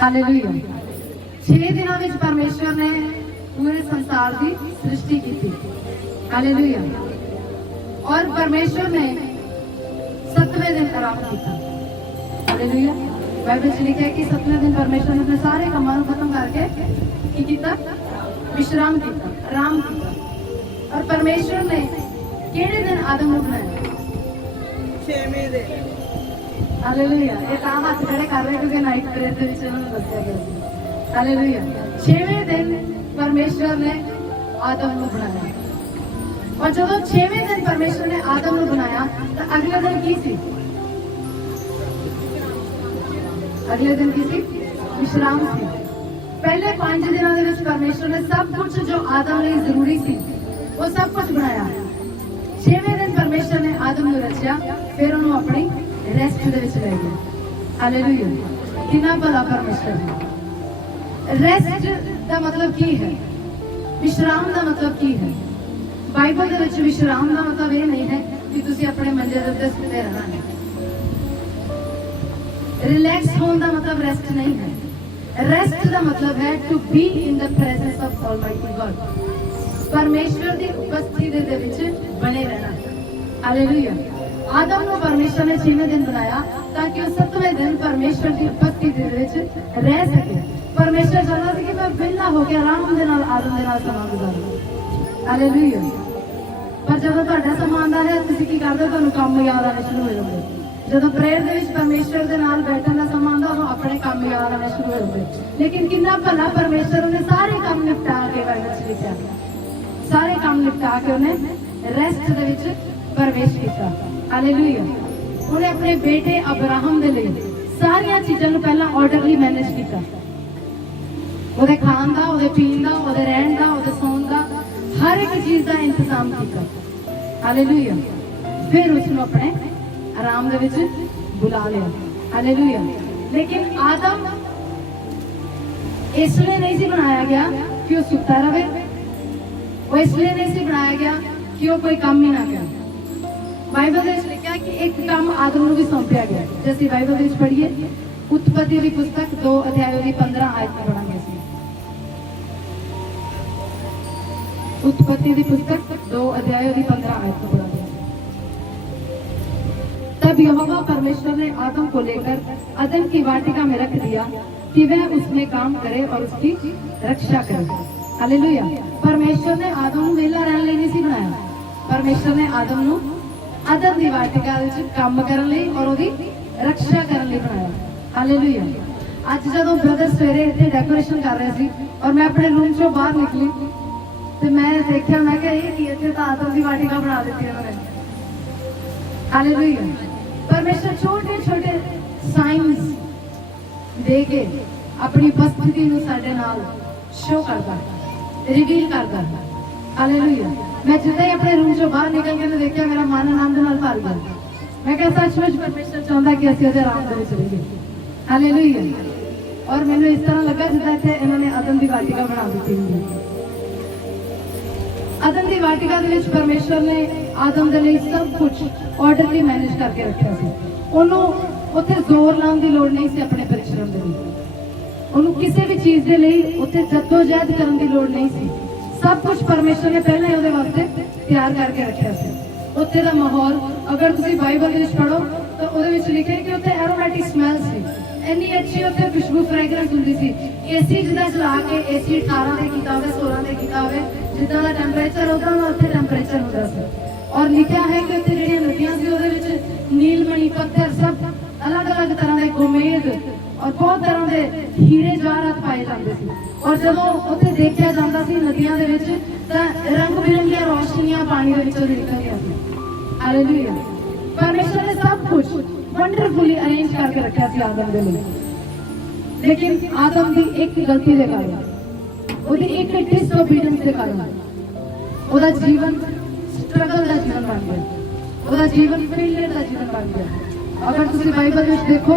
Hallelujah. 6 दिनों में परमेश्वर ने पूरे संसार की सृष्टि की थी। हालेलुया। और परमेश्वर ने 7वें दिन आराम किया। हालेलुया। बाइबल च लिखा है कि 7वें दिन परमेश्वर ने अपने सारे कामों को खत्म करके की किया? विश्राम किया, आराम किया। और परमेश्वर ने केड़े दिन आदम को बनाया? 6वें दिन। हालेलुया। ये तां हाथ खड़े कर रहे क्योंकि नाइट प्रेयर के विच उन्होंने दस्या गया। हालेलुया। 6वें दिन परमेश्वर ने आदम को बनाया। और जब 6वें दिन परमेश्वर ने आदम को बनाया तो अगले दिन की सी? अगले दिन की सी? विश्राम सी। पहले 5 दिनों के विच परमेश्वर ने सब कुछ जो आदम लिए जरूरी सी वो सब कुछ बनाया। 6वें दिन परमेश्वर ने आदम को रचा, फिर उन्होंने अपनी रेस्ट दे विच ले गया। हालेलुया। कितना भला परमेश्वर है। रेस्ट का मतलब की है? विश्राम का मतलब की है? बाइबल के विच विश्राम का मतलब ये नहीं है कि तुसी अपने मंजे दे उत्ते सुते रहना है। रिलैक्स होने का मतलब रेस्ट नहीं है। रेस्ट का मतलब है to be in the presence of almighty God. परमेश्वर की उपस्थिति दे विच बने रहना। हालेलुया। आदम को परमेश्वर ने 6वें दिन बनाया ताकि वो 7वें दिन परमेश्वर की उपस्थिति दे विच रह सके। परमेश्वर चाहता था कि मैं विला होकर आराम दे नाल आदम दे नाल समा गुजारूं। हालेलुया। पर जब तुहाडा समा आंदा है तुसीं की करदे हो? तुहानूं काम याद आने शुरू हो जांदे। जदों प्रेयर दे विच परमेश्वर दे नाल बैठण दा समा आंदा उदों अपने काम याद आने शुरू हो जांदे। लेकिन कितना भला परमेश्वर ने सारे काम निपटा के बाइबल च लिखिआ, सारे काम निपटा के उन्हें रेस्ट दे विच प्रवेश किया। हालेलुया। उन्हें अपने बेटे अब्राहम दे लिए सारियां चीज़ां नूं पहला ऑर्डरली मैनेज किया। उहदे खाण दा, उहदे पीण दा, उहदे रहण दा, उहदे सौण दा, हर एक चीज़ का इंतजाम किया। हालेलुया। फिर उसनूं अपने आराम दे विच बुला लिया। हालेलुया। लेकिन आदम इसलिए नहीं सी बनाया गया कि वह सुता रहे, वो इसलिए नहीं सी बनाया गया कि वो कोई काम ही ना करे। बाइबल में लिखा है कि एक काम आदम को भी सौंपया गया। जैसे बाइबल में पढ़िए उत्पत्ति की पुस्तक 2 अध्याय की 15 आयत में पढ़ांगे। उत्पत्ति की पुस्तक 2 अध्याय की 15 आयत में पढ़ांगे। तब यहोवा परमेश्वर ने आदम को लेकर अदन की वाटिका में रख दिया कि वह उसमें काम करे और उसकी रक्षा करे। हालेलुया। परमेश्वर ने आदम को वेला रहने लिए नहीं सी बनाया। परमेश्वर ने आदम को अदन की वाटिका विच काम करने लिए और उसकी रक्षा करने लिए बनाया। हालेलुया। अज जदों ब्रदर सवेरे इत्थे डेकोरेशन कर रहे थे और मैं अपने रूम चों बाहर निकली तो मैं देखा, मैं कहा ये की इत्थे तां आदम की वाटिका बना दी उन्होंने। हालेलुया। परमेश्वर छोटे छोटे साइंस दे के अपनी उपस्थिति नूं साडे नाल शो करता है, रिवील करता है। हालेलुया। मैं जिद्दां ही अपने रूम चों बाहर निकल के देखा, मेरा मन आनंद नाल भर गया। मैं कहा सचमुच परमेश्वर चाहता कि असीं उहदे आराम दे विच रहीए। हालेलुया। और मैनूं इस तरह लगा जिद्दां इत्थे इन्होंने अदन की वाटिका बना दी हुई है। अदन की वाटिका दे विच परमेश्वर ने आदम दे लई सब कुछ ऑर्डरली मैनेज करके रखा सी। उन्होंने उत्थे जोर लाने की लोड़ नहीं सी अपने परिश्रम के लिए। उन्होंने किसी भी चीज़ के लिए उत्थे जद्दोजहद करने की लोड़ नहीं सी। सब कुछ परमेश्वर ने पहले ही वास्ते तैयार करके रखा सी। उत्थे दा माहौल अगर तुसीं बाइबल विच पढ़ो तो उहदे विच लिखा है कि उत्थे एरोमैटिक स्मैल सी, इन्नी अच्छी उत्थे खुशबू फ्रैगरेंस हुंदी सी। एसी जिद्दां चला के एसी 18 ते कीता होवे 16 ते कीता होवे, जिद्दां दा टैंपरेचर उदां दा उत्थे टैंपरेचर हुंदा सी। और लिखा है कि उत्थे जिहड़ियां नदियां सी उहदे विच नीलमणी पत्थर सब अलग अलग तरह के गोमेद और बहुत तरह के हीरे जवाहरात पाए जाते थे। और जब उत्थे देखा जाता सी नदियां दे विच तां रंग बिरंगियां रोशनियां पानी दे विचों निकलदियां सी। हालेलुया। परमेश्वर ने सब कुछ वंडरफुली अरेंज करके रखा सी आदम दे लिए। लेकिन आदम की एक गलती के कारण, उसकी एक डिसओबीडियंस के कारण उसका जीवन स्ट्रगल का जीवन बन गया, उसका जीवन फेलियर का जीवन बन गया। अगर तुम बाइबल में देखो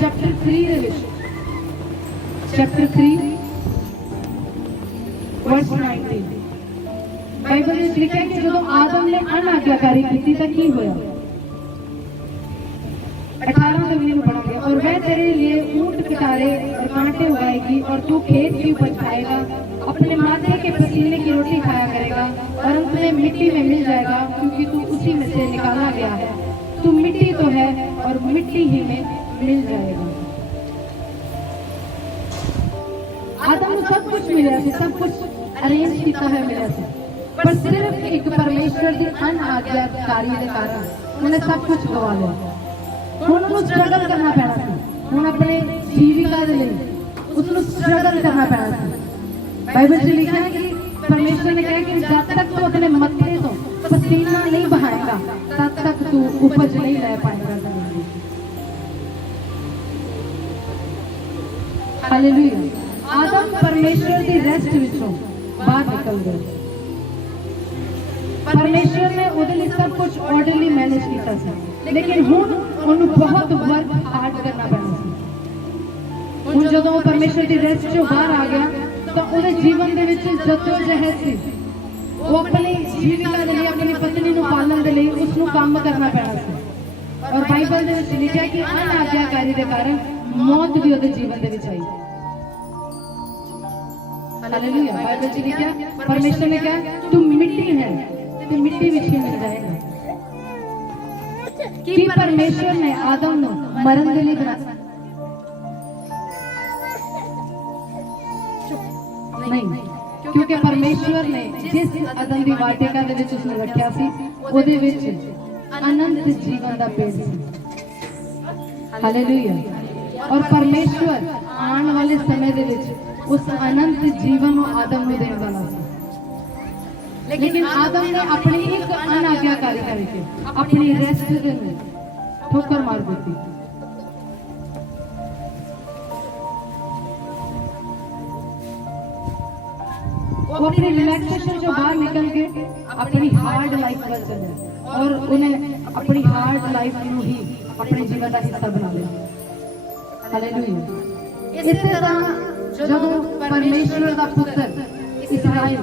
चैप्टर 3 चैप्टर 3 वर्स 19 बाइबल में लिखा है कि जब आदम ने अनाज्ञाकारी की तो की होया। 18 से 20 में पढ़ोगे। और वह तेरे लिए ऊंट किटारे और कांटे उगाएगी और तू खेत की उपज खाएगा, अपने माथे के पसीने की रोटी खाया करेगा और अंत में मिट्टी में मिल जाएगा, क्योंकि तू उसी में से निकाला गया है। तू मिट्टी तो है और मिट्टी ही में मिल जाएगा। आदम को सब कुछ मिला से, सब कुछ अरेंज किया है मिला से, पर सिर्फ एक परमेश्वर की अनाज्ञाकारी के कारण उन्हें सब कुछ गवा लिया। उन्होंने स्ट्रगल करना पैना सी, उन्हें अपने जीविका के लिए उसको स्ट्रगल करना पैना सी। बाइबल में लिखा है कि परमेश्वर ने कहा कि जब तक तू अपने मत्थे तो पसीना नहीं बहाएगा तब तक तू उपज नहीं ले पाएगा। हालेलुया। आदम परमेश्वर की रेस्ट विचों बाहर निकल गए। परमेश्वर ने ਉਹਦੇ ਲਈ सब कुछ ऑर्डरली मैनेज ਕੀਤਾ ਸੀ, लेकिन ਹੁਣ ਉਹਨੂੰ बहुत वर्क हार्ड करना ਪੈਣਾ ਸੀ। ਹੁਣ ਜਦੋਂ ਉਹ परमेश्वर ਦੀ रेस्ट ਚੋਂ ਬਾਹਰ ਆ ਗਿਆ ਤਾਂ ਉਹਦੇ ਜੀਵਨ ਦੇ ਵਿੱਚ ਜਦੋਜਹਿਦ ਸੀ। ਉਹ ਆਪਣੀ ਜੀਵਿਕਾ ਦੇ ਲਈ, ਆਪਣੀ ਪਤਨੀ ਨੂੰ ਪਾਲਣ ਦੇ ਲਈ ਉਸ ਨੂੰ ਕੰਮ ਕਰਨਾ ਪੈਣਾ ਸੀ। ਔਰ ਬਾਈਬਲ ਦੇ ਵਿੱਚ ਲਿਖਿਆ ਕਿ ਅਨਾਗਿਆਕਾਰੀ ਦੇ ਕਾਰਨ ਮੌਤ ਵੀ ਉਹਦੇ ਜੀਵਨ ਦੇ ਵਿੱਚ ਆਈ। हालेलुया। बाइबल में लिखा परमेश्वर ने कहा तू मिट्टी है, तू मिट्टी विच ही मिल जाएगा। कि परमेश्वर ने आदम को मरण के लिए बनाया नहीं, क्योंकि परमेश्वर ने जिस अदम की वाटिका दे विच उसने रखा सी ओदे विच अनंत जीवन का पेड़ सी। हालेलुया। और परमेश्वर आने वाले समय दे विच उस अनंत जीवन को आदम में देने वाला था, लेकिन आदम ने अपनी एक अनाज्ञाकारी करके अपनी रेस्ट दे ठोकर मार दी। वो अपनी रिलैक्सेशन जो बाहर निकल के अपनी हार्ड लाइफ पर चले और उन्हें अपनी हार्ड लाइफ को ही अपने जीवन का हिस्सा बना लिया। हालेलुया। इस तरह जब परमेश्वर का पुत्र इस्राएल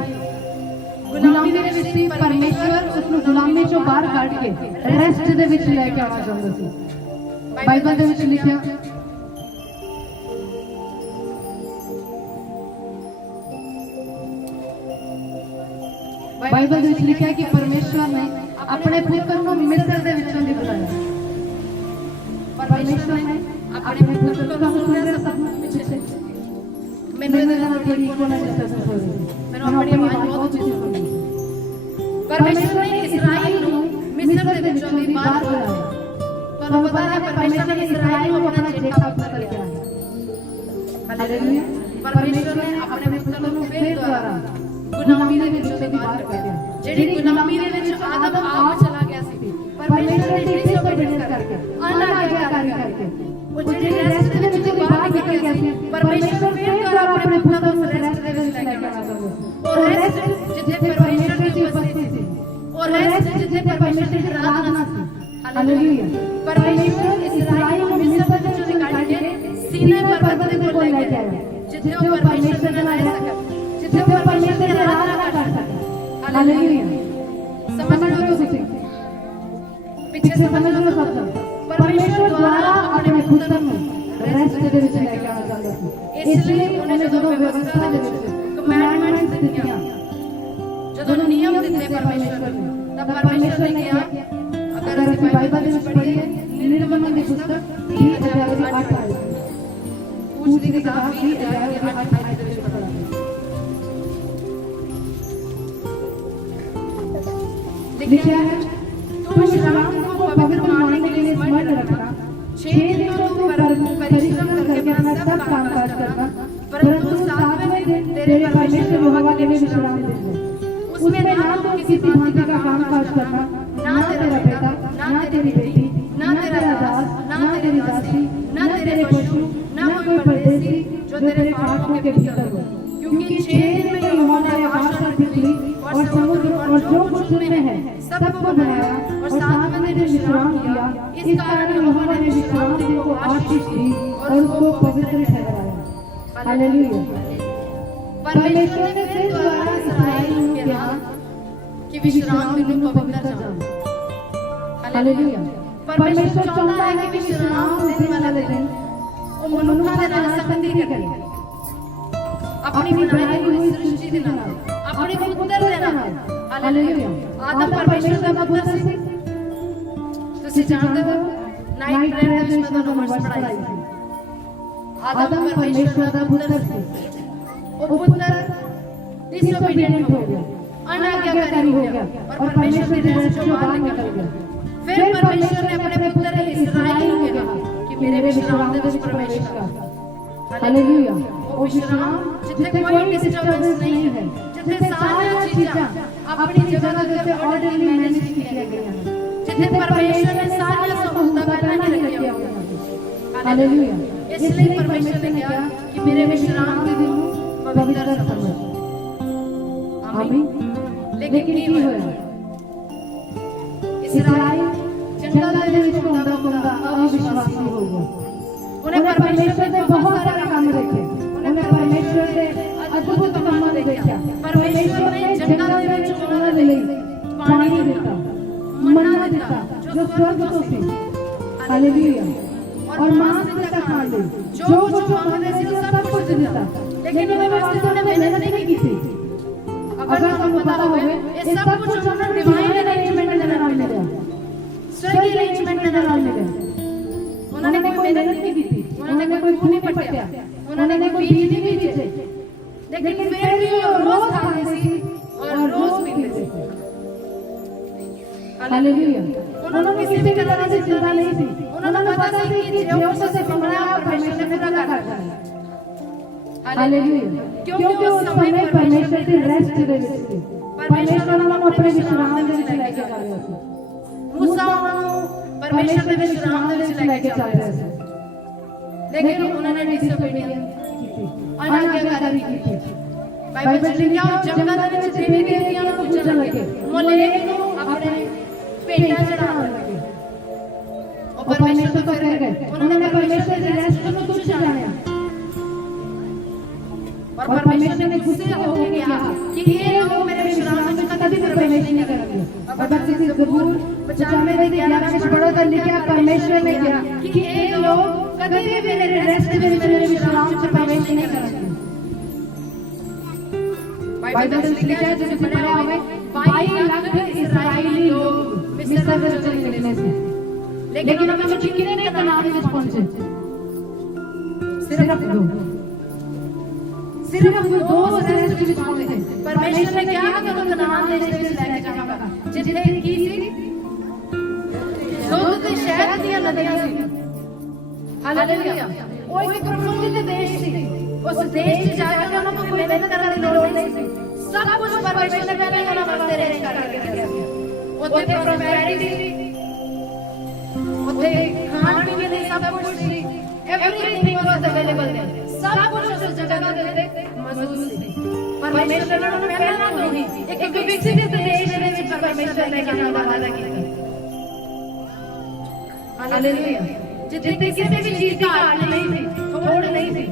गुलामी ਦੇ ਵਿੱਚ ਸੀ, परमेश्वर उसਨੂੰ गुलामी ਚੋਂ ਬਾਹਰ ਕੱਢ ਕੇ ਰੈਸਟ ਦੇ ਵਿੱਚ ਲੈ ਕੇ ਆਉਣਾ ਚਾਹੁੰਦਾ ਸੀ। ਬਾਈਬਲ ਦੇ ਵਿੱਚ ਲਿਖਿਆ ਬਾਈਬਲ ਦੇ ਵਿੱਚ ਲਿਖਿਆ ਕਿ परमेश्वर ने अपने पुत्र ਨੂੰ ਮਿਸਰ ਦੇ ਵਿੱਚੋਂ ਨਿਕਾਲਿਆ। परमेश्वर ने अपने पुत्र ਨੂੰ ਮਿਸਰ ਦੇ ਵਿੱਚੋਂ ਨਿਕਾਲਿਆ। मैंने थोड़ी मैंने अपनी आवाज बहुत अच्छी सुनी। परमेश्वर ने इस्राएल को मिस्र के विचों दी बाहर बुलाया। तो पता है परमेश्वर ने इस्राएल को अपना जेठा पुत्र किया है। हालेलुया। परमेश्वर ने अपने पुत्र को फिर द्वारा गुलामी के विचों दी बाहर किया, जेडी गुलामी के विच आदम आप चला गया सी। परमेश्वर ने डिसोबीडियंस करके अनाज्ञाकारी करके वो जेडी रेस्ट के विचों दी बाहर निकल गया सी। परमेश्वर फिर द्वारा अपने पुत्र को रेस्ट के विच लेके आना चाहते। और रेस्ट जिथे परमेश्वर की उपस्थिति थी, और रेस्ट जिथे परमेश्वर की आराधना थी। हालेलुया। परमेश्वर इस्राएल को मिस्र से जो निकाल के सीनै पर्वत को लेके आया, जिथे वो परमेश्वर के नाम रख सके, जिथे वो परमेश्वर की आराधना कर सके। हालेलुया। समझ लो कुछ पीछे समझ लो सब। परमेश्वर द्वारा अपने पुत्र को रेस्ट के विच लेके आना चाहता था। इसलिए उन्हें जो व्यवस्था दे कमांडमेंट्स दित्तियां, जो नियम दिते परमेश्वर ने, तब परमेश्वर ने कहा अगर ਅਸੀਂ ਬਾਈਬਲ ਦੇ ਵਿੱਚ ਪੜ੍ਹੀਏ ਨਿਰਗਮਨ ਦੀ ਪੁਸਤਕ 20 ਅਧਿਆਇ ਦੇ 8 ਆਇਤ ਉਸ ਦੀ ਕਿਤਾਬ 20 ਅਧਿਆਇ ਦੇ 8 ਆਇਤ ਵਿੱਚ ਪੜ੍ਹਾਂਗੇ। लिखा है तुम विश्राम को पवित्र मानने के लिए स्मरण रखना। 6 दिन तो तुम परिश्रम करके अपना सब कामकाज करना, परंतु 7वें दिन तेरे परमेश्वर यहोवा के लिए विश्राम दिन है। उसमें ना तो किसी भांति का कामकाज करना, ना तेरा बेटा, ना तेरी बेटी, ना तेरा दास, ना तेरी दासी, ना तेरे पशु, ना कोई परदेशी जो तेरे फाटकों के भीतर हो, क्योंकि 6 दिन में यहोवा ने आकाश और पृथ्वी और समुद्र और जो कुछ उनमें है सबको बनाया और 7वें दिन विश्राम किया। इस कारण यहोवा ने विश्राम दिन को आशीष दी और उसको पवित्र ठहराया। हालेलुया। परमेश्वर ने फिर द्वारा इस्राएल को कहा कि विश्राम दिन को पवित्र जानो। हालेलुया। परमेश्वर चाहता है कि विश्राम ਉਹ ਮਨੁੱਖਾਂ ਦੇ ਨਾਲ ਸੰਬੰਧੀ ਕਰੇ, ਆਪਣੀ ਬਣਾਈ ਹੋਈ ਸ੍ਰਿਸ਼ਟੀ ਦੇ ਨਾਲ, ਆਪਣੇ ਪੁੱਤਰ ਦੇ ਨਾਲ। ਹਾਲੇਲੂਇਆ। ਆਦਮ ਪਰਮੇਸ਼ਰ ਦਾ ਪੁੱਤਰ ਸੀ। ਤੁਸੀਂ ਜਾਣਦੇ ਹੋ ਨਾਈਟ ਪ੍ਰੇਅਰ ਦੇ ਵਿੱਚ ਮੈਂ ਤੁਹਾਨੂੰ ਵਰਸ ਪੜਾਈ ਸੀ। आदम परमेश्वर का पुत्र थे। वो पुत्र डिसोबीडिएंट हो गया, अनाज्ञाकारी हो गया और परमेश्वर के रास्ते से बाहर निकल गया। फिर परमेश्वर ने अपने पुत्र इस्राएल को कहा कि मेरे विश्राम दे प्रवेश कर। हालेलुया। वो विश्राम जिथे कोई डिस्टर्बेंस नहीं है, जिथे सारी चीजें अपनी जगह पे ऑर्डरली मैनेज की गई हैं, जिथे परमेश्वर ने सारी सहूलतें पहले ही रखी हुई हैं। हालेलुया। इसलिए परमेश्वर ने कहा कि मेरे विश्राम के दिन पवित्र समझ। आमीन। लेकिन ਕੀ ਹੋਇਆ? इस्राएल जंगल ਦੇ ਵਿੱਚ ਘੁੰਮਦਾ ਘੁੰਮਦਾ अविश्वासी हो गया। उन्हें परमेश्वर ने बहुत सारे काम देखे, उन्हें परमेश्वर ने अद्भुत काम देखा। परमेश्वर ने जंगल ਦੇ ਵਿੱਚ ਉਹਨਾਂ ਦੇ ਲਈ पानी ਦਿੱਤਾ, मन्ना ਦਿੱਤਾ जो स्वर्ग ਤੋਂ ਸੀ। हालेलुया। और मांस का खा ले, जो कुछ मांगते थे सब कुछ देता, लेकिन वे वास्तव में मेहनत नहीं की थी। अगर आपको पता हो ये सब कुछ उन्होंने डिवाइन अरेंजमेंट के नाम में दिया, स्वर्गीय अरेंजमेंट के नाम में दिया। उन्होंने कोई मेहनत नहीं की थी, उन्होंने कोई खून नहीं पटाया, उन्होंने कोई बीज नहीं बीजे, लेकिन फिर भी वो रोज खाते थे और रोज पीते थे। हालेलुया। उन्होंने किसी भी तरह से चिंता नहीं थी। उन्होंने पता था कि जो से मंगना परमेश्वर ने पूरा कर देना है। हालेलुया। क्योंकि उस समय परमेश्वर की रेस्ट दे रही थी। परमेश्वर उन्हें अपने विश्राम दे ਵਿੱਚ ਲੈ ਕੇ ਜਾ ਰਿਹਾ ਸੀ। मूसा परमेश्वर के विश्राम दे ਵਿੱਚ ਲੈ ਕੇ ਜਾ ਰਿਹਾ ਸੀ, लेकिन उन्होंने डिसोबीडिएंस की थी, अनाज्ञाकारी की थी। बाइबल में क्या जंगल ਦੇ ਵਿੱਚ देवी देवताओं ਨੂੰ पूजन लगे, मोलेक ਨੂੰ अपने भेंटा चढ़ाने लगे। और परमेश्वर को कह गए, उन्होंने परमेश्वर के रेस्ट को तुच्छ जाना। और परमेश्वर ने गुस्से होकर कहा कि ये लोग मेरे विश्राम में कभी प्रवेश नहीं करेंगे। और किसी ज़बूर 95:11 में पढ़ो तो लिखा परमेश्वर ने कहा कि ये लोग कभी भी मेरे रेस्ट में मेरे विश्राम में प्रवेश नहीं करेंगे। बाइबल में लिखा है जैसे पढ़ा हुआ है 22 लाख इस्राएली लोग मिस्र से निकले थे, लेकिन उन्होंने कितने कनान में पहुंचे? सिर्फ दो रेस्ट में पहुंचे थे। परमेश्वर ने क्या कहा कि कनान देश में लेके जाऊंगा, जितने की थी दूध ते शहद दी नदियां सी। हालेलुया। वो एक प्रफुल्लित देश थी। उस देश में जाकर उन्हें कोई मेहनत करने की लोड़ नहीं थी। सब कुछ परमेश्वर ने पहले उन्हें वास्ते अरेंज करके रखा था। उते प्रॉस्पेरिटी थी, उते खान पीने के लिए सब कुछ थी, एवरीथिंग वाज अवेलेबल देयर। सब कुछ उस जगह पे मौजूद थी। परमेश्वर ने उन्हें पहला तो ही एक विकसित देश में परमेश्वर ने क्या वादा किया। हालेलुया। जितने किसी भी चीज की हानि नहीं थी, थोड़ नहीं थी,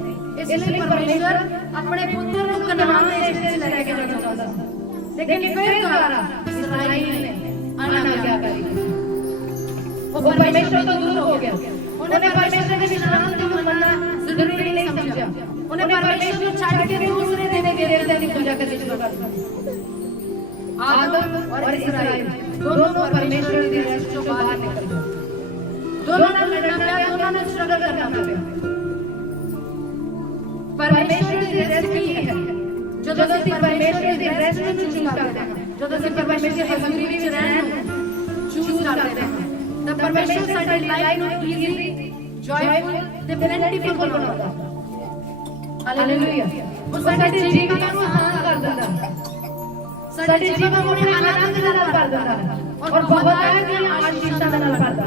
इसलिए परमेश्वर अपने पुत्र को कनान देश में लेके जाना चाहता था। लेकिन फिर कहा इस्राएल ने अनाज्ञाकारी की। वो परमेश्वर तो दूर हो गया, उन्होंने परमेश्वर के विश्राम को मानना जरूरी नहीं समझा। उन्हें परमेश्वर को छोड़ के दूसरे देवी देवता की पूजा करनी शुरू कर दी। आदम और इस्राएल दोनों परमेश्वर के रेस्ट से बाहर निकल गए। दोनों ने लड़ना पड़ा, दोनों ने स्ट्रगल करना पड़ा। परमेश्वर की रेस्ट की है जो ਅਸੀਂ परमेश्वर की रेस्ट ਨੂੰ ਚੂਜ਼ ਕਰਦੇ ਹਾਂ, ਜਦੋਂ ਅਸੀਂ परमेश्वर ਦੀ ਹਜ਼ੂਰੀ ਵਿੱਚ ਰਹਿਣ ਨੂੰ ਚੂਜ਼ ਕਰਦੇ ਹਾਂ, ਤਾਂ परमेश्वर ਸਾਡੀ ਲਾਈਫ ਨੂੰ ਈਜ਼ੀ, ਜੋਇਫੁਲ ਤੇ ਪਲੈਂਟੀਫੁਲ ਬਣਾਉਂਦਾ। ਹਾਲੇਲੂਇਆ। ਉਹ ਸਾਡੇ ਜੀਵਨ ਨੂੰ ਆਨੰਦ ਕਰ ਦਿੰਦਾ, ਸਾਡੇ ਜੀਵਨ ਨੂੰ ਆਨੰਦ ਦੇ ਨਾਲ ਭਰ ਦਿੰਦਾ ਔਰ ਬਹੁਤ ਸਾਰੀਆਂ ਆਸ਼ੀਸ਼ਾਂ ਦੇ ਨਾਲ ਭਰਦਾ।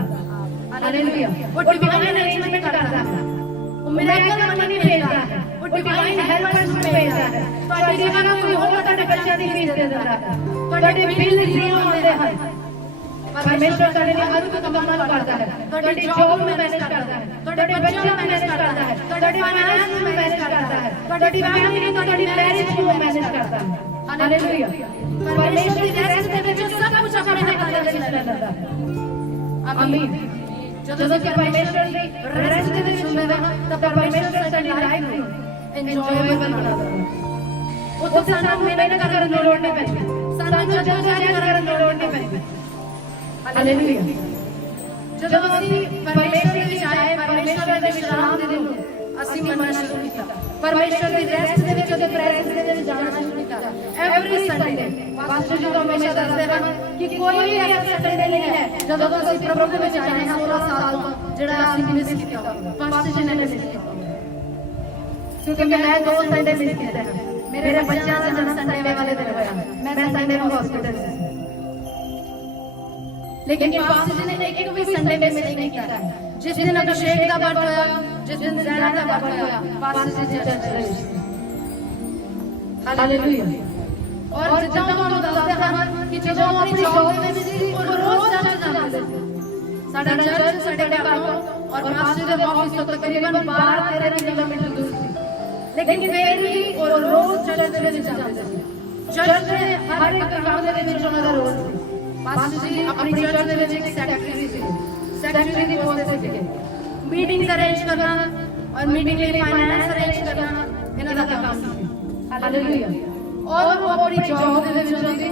ਹਾਲੇਲੂਇਆ। ਉਹ ਡਿਵਾਈਨ ਅਰੇਂਜਮੈਂਟ ਕਰਦਾ, ਉਹ ਮਿਰਾਕਲ ਮਨੀ ਭੇਜਦਾ ਹੈ, ਉਹ ਡਿਵਾਈਨ ਹੈਲਪਰਸ ਭੇਜਦਾ ਹੈ। ਤੁਹਾਡੇ ਜੀਵਨ ਨੂੰ ਕੋਈ ਹੋਰ ਤੁਹਾਡੇ ਬੱਚਿਆਂ ਦੀ ਫੀਸ ਦੇ ਦਿੰਦਾ ਹੈ, ਤੁਹਾਡੇ ਬਿੱਲ ਜ਼ੀਰੋ ਆਉਂਦੇ ਹਨ। परमेश्वर ਤੁਹਾਡੇ ਲਈ ਅਦਭੁਤ ਕੰਮਾਂ ਕਰਦਾ ਹੈ, ਤੁਹਾਡੀ ਜੌਬ ਨੂੰ ਮੈਨੇਜ ਕਰਦਾ ਹੈ, ਤੁਹਾਡੇ ਬੱਚਿਆਂ ਨੂੰ ਮੈਨੇਜ ਕਰਦਾ ਹੈ, ਤੁਹਾਡੇ ਫਾਈਨੈਂਸ ਨੂੰ ਮੈਨੇਜ ਕਰਦਾ ਹੈ, ਤੁਹਾਡੀ ਫੈਮਿਲੀ ਨੂੰ, ਤੁਹਾਡੀ ਮੈਰਿਜ ਨੂੰ ਮੈਨੇਜ ਕਰਦਾ ਹੈ। ਹਾਲੇਲੂਇਆ। परमेश्वर ਦੀ ਰੈਸਟ ਦੇ ਵਿੱਚ ਸਭ ਕੁਝ ਆਪਣੇ ਹੱਥਾਂ ਦੇ ਵਿੱਚ ਲੈ ਲੈਂਦਾ ਹੈ। ਆਮੀਨ। ਜਦੋਂ ਕਿ ਪਰਮੇਸ਼ਰ ਦੀ ਰੈਸਟ ਦੇ ਵਿੱਚ ਹੁੰਦੇ ਹਾਂ ਤਾਂ ਪਰਮੇਸ਼ਰ ਸਾਡੀ ਲਾਈਫ ਨੂੰ ਇੰਜੋਏਬਲ ਬਣਾਉਂਦਾ ਹੈ। ਉੱਥੇ ਸਾਨੂੰ ਮਿਹਨਤ ਕਰਨ ਦੀ ਲੋੜ ਨਹੀਂ ਪੈਂਦੀ, ਸਾਨੂੰ ਜਦੋਜਹਿਦ ਕਰਨ ਦੀ ਲੋੜ ਨਹੀਂ ਪੈਂਦੀ। ਹਾਲੇਲੂਇਆ। ਜਦੋਂ ਅਸੀਂ ਪਰਮੇਸ਼ਰ ਦੇ ਵਿੱਚ ਆਏ, ਪਰਮੇਸ਼ਰ ਦੇ ਵਿਸ਼ਰਾਮ ਦੇ ਦਿਨ ਅਸੀਂ ਮੰਨਣਾ ਸ਼ੁਰੂ ਕੀਤਾ, ਪਰਮੇਸ਼ਰ ਦੀ ਰੈਸਟ ਦੇ ਵਿੱਚ ਉਹਦੇ ਪ੍ਰੈਜ਼ੈਂਸ ਦੇ ਵਿੱਚ ਜਾਣਾ ਸ਼ੁਰੂ ਕੀਤਾ। ਐਵਰੀ ਸੰਡੇ ਪਾਸਟਰ ਜੀ ਤੋਂ ਹਮੇਸ਼ਾ ਦੱਸਦੇ ਹਨ ਕਿ ਕੋਈ ਵੀ ਐਸਾ ਸੰਡੇ ਨਹੀਂ ਹੈ ਜਦੋਂ ਅਸੀਂ ਪ੍ਰਭੂ ਦੇ ਵਿੱਚ ਆਏ ਹਾਂ 16 ਸਾਲ ਤੋਂ ਜਿਹੜਾ ਅਸੀਂ ਮਿਸ ਕੀਤਾ ਹੋਊਗਾ। ਪਾਸਟਰ ਜੀ ਨੇ ਮਿਸ ਕੀਤਾ ਕਿਉਂਕਿ ਮੈਂ 2 ਸੰਡੇ ਮਿਸ ਕੀਤੇ ਹਨ। ਮੇਰੇ ਬੱਚਿਆਂ ਦਾ ਜਨਮ ਸੰਡੇ ਵਾਲੇ ਦਿਨ ਹੋਇਆ, ਮੈਂ ਸੰਡੇ ਨੂੰ ਹਸਪੀਟਲ ਸੀ, लेकिन पास्टर जी ने एक भी संडे में मिस नहीं किया। जिस दिन अभिषेक का बर्थ होया, जिस दिन ज़ैना का बर्थ होया, पास्टर जी चर्च दे विच। हालेलुया। और जिद्दां तुहानूं दसदे हन कि जदों अपनी जॉब दे विच सी और रोज चर्च जांदे सी। साडा चर्च साडे घरों और पास्टर दे ऑफिस तो तकरीबन 12-13 किलोमीटर दूर सी, लेकिन फिर भी और रोज चर्च दे विच जांदे सी। चर्च दे हर एक काम दे विच उन्हां दा रोल सी। पास्टर जी अपनी चर्च ਦੇ ਵਿੱਚ ਇੱਕ ਸੈਕਟਰੀ ਸੀ, ਸੈਕਟਰੀ ਦੀ ਪੋਸਟ ਤੇ ਸੀਗੇ। ਮੀਟਿੰਗਸ ਅਰੇਂਜ ਕਰਨਾ ਔਰ ਮੀਟਿੰਗ ਲਈ ਫਾਈਨੈਂਸ ਅਰੇਂਜ ਕਰਨਾ ਇਹਨਾਂ ਦਾ ਕੰਮ ਸੀ। ਹਾਲੇਲੂਇਆ। ਔਰ ਉਹ ਆਪਣੀ ਜੌਬ ਦੇ ਵਿੱਚ ਹੁੰਦੀ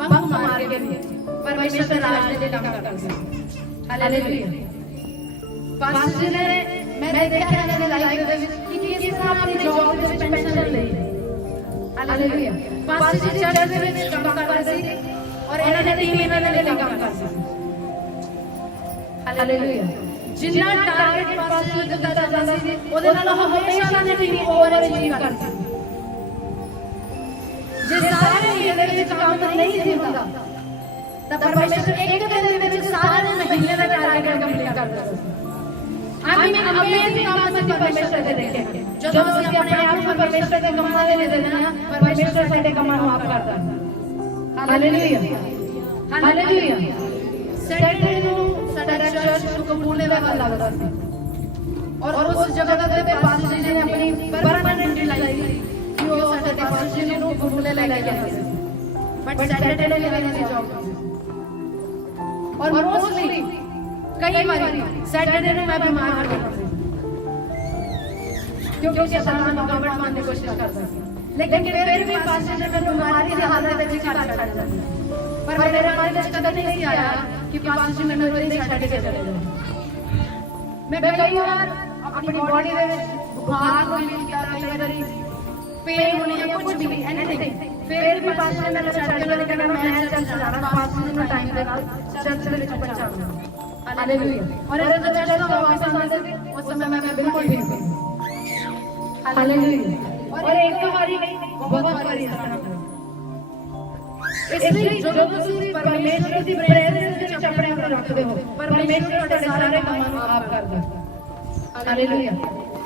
ਬੰਕ ਮਾਰ ਕੇ ਵੀ ਪਰਮੇਸ਼ਰ ਦੇ ਰਾਜ ਦੇ ਲਈ ਕੰਮ ਕਰਦੇ ਸੀ। ਹਾਲੇਲੂਇਆ। ਪਾਸਟਰ ਜੀ ਨੇ ਮੈਂ ਦੇਖਿਆ ਇਹਨਾਂ ਦੀ ਲਾਈਫ ਦੇ ਵਿੱਚ ਕਿ ਕਿਸ ਤਰ੍ਹਾਂ ਆਪਣੀ ਜੌਬ ਦੇ ਵਿੱਚ ਪੈਨਸ਼ਨ ਲਈ। ਹਾਲੇਲੂਇਆ। ਪਾਸਟਰ ਜੀ ਚਰਚ ਦੇ ਵਿੱਚ ਕੰਮ ਕਰਦੇ ਸੀ और इन्होंने टीम इन्होंने ले काम कर सी। हालेलुया। जिन्ना टारगेट पास्टर जी दा जांदा सी ओदे नाल हमेशा ने टीम ओवर अचीव करती। जे सारे महीने दे विच काम नहीं सी हुंदा तां परमेश्वर एक दिन दे विच सारे महीने दा टारगेट कंप्लीट कर दिंदा। आमीन। अमेजिंग काम असीं परमेश्वर दे देखे जदों असीं अपने आप ਨੂੰ परमेश्वर ਦੇ ਕੰਮਾਂ ਦੇ ਲੈ ਦਿੰਦੇ ਹਾਂ, परमेश्वर ਸਾਡੇ ਕੰਮਾਂ ਨੂੰ ਆਪ ਕਰਦਾ ਹੈ। हालेलुया। हालेलुया। सैटरडे ਨੂੰ ਸਾਡਾ ਚਰਚ ਕਪੂਰਥਲੇ ਵਾਲਾ ਲੱਗਦਾ ਸੀ ਔਰ ਉਸ ਜਗ੍ਹਾ ਤੇ ਪਾਸਟਰ ਜੀ ਨੇ ਆਪਣੀ ਪਰਮਨੈਂਟ ਲਾਈ ਸੀ ਕਿ ਉਹ ਸਾਡੇ ਪਾਸਟਰ ਜੀ ਨੂੰ ਕਪੂਰਥਲੇ ਲੈ ਕੇ ਆਏ ਸੀ। ਬਟ ਸੈਟਰਡੇ ਨੂੰ ਇਹਨਾਂ ਦੀ ਜੌਬ ਸੀ ਔਰ ਮੋਸਟਲੀ ਕਈ ਵਾਰੀ ਸੈਟਰਡੇ ਨੂੰ ਮੈਂ ਬਿਮਾਰ ਹੋ ਜਾਂਦਾ ਸੀ ਕਿਉਂਕਿ ਸ਼ੈਤਾਨ ਨੂੰ ਗੜਬੜ ਪਾਉਣ ਦੀ ਕੋਸ਼ਿਸ਼ ਕਰਦਾ ਸੀ। लेकिन फिर भी पास्टर जी मैं बीमारी की हालत में घर छड़ जाता पर मेरे मन में कदम नहीं आया कि पास्टर जी मैंने इधर ही छड़ के चले जाओ। मैं कई बार अपनी बॉडी में बुखार होने की कई बार पेन होने या कुछ भी एनीथिंग फिर भी पास्टर जी मैंने छड़ के लेकर मैं चर्च जाना पास्टर जी ने टाइम दे नाल चर्च दे विच पहुंचाना। हालेलुया। और जब चर्च से वापस आते थे उस समय मैं बिल्कुल भी नहीं। हालेलुया। और एक बारी नहीं बहुत बारी इसलिए जो ਤੁਸੀਂ ਪਰਮੇਸ਼ਰ ਦੀ ਪ੍ਰੈਜ਼ੈਂਸ ਵਿੱਚ ਆਪਣੇ ਆਪ ਨੂੰ ਰੱਖਦੇ ਹੋ ਪਰਮੇਸ਼ਰ ਤੁਹਾਡੇ ਸਾਰੇ ਕੰਮਾਂ ਨੂੰ ਆਪ ਕਰਦਾ ਹੈ। ਹਾਲੇਲੂਇਆ।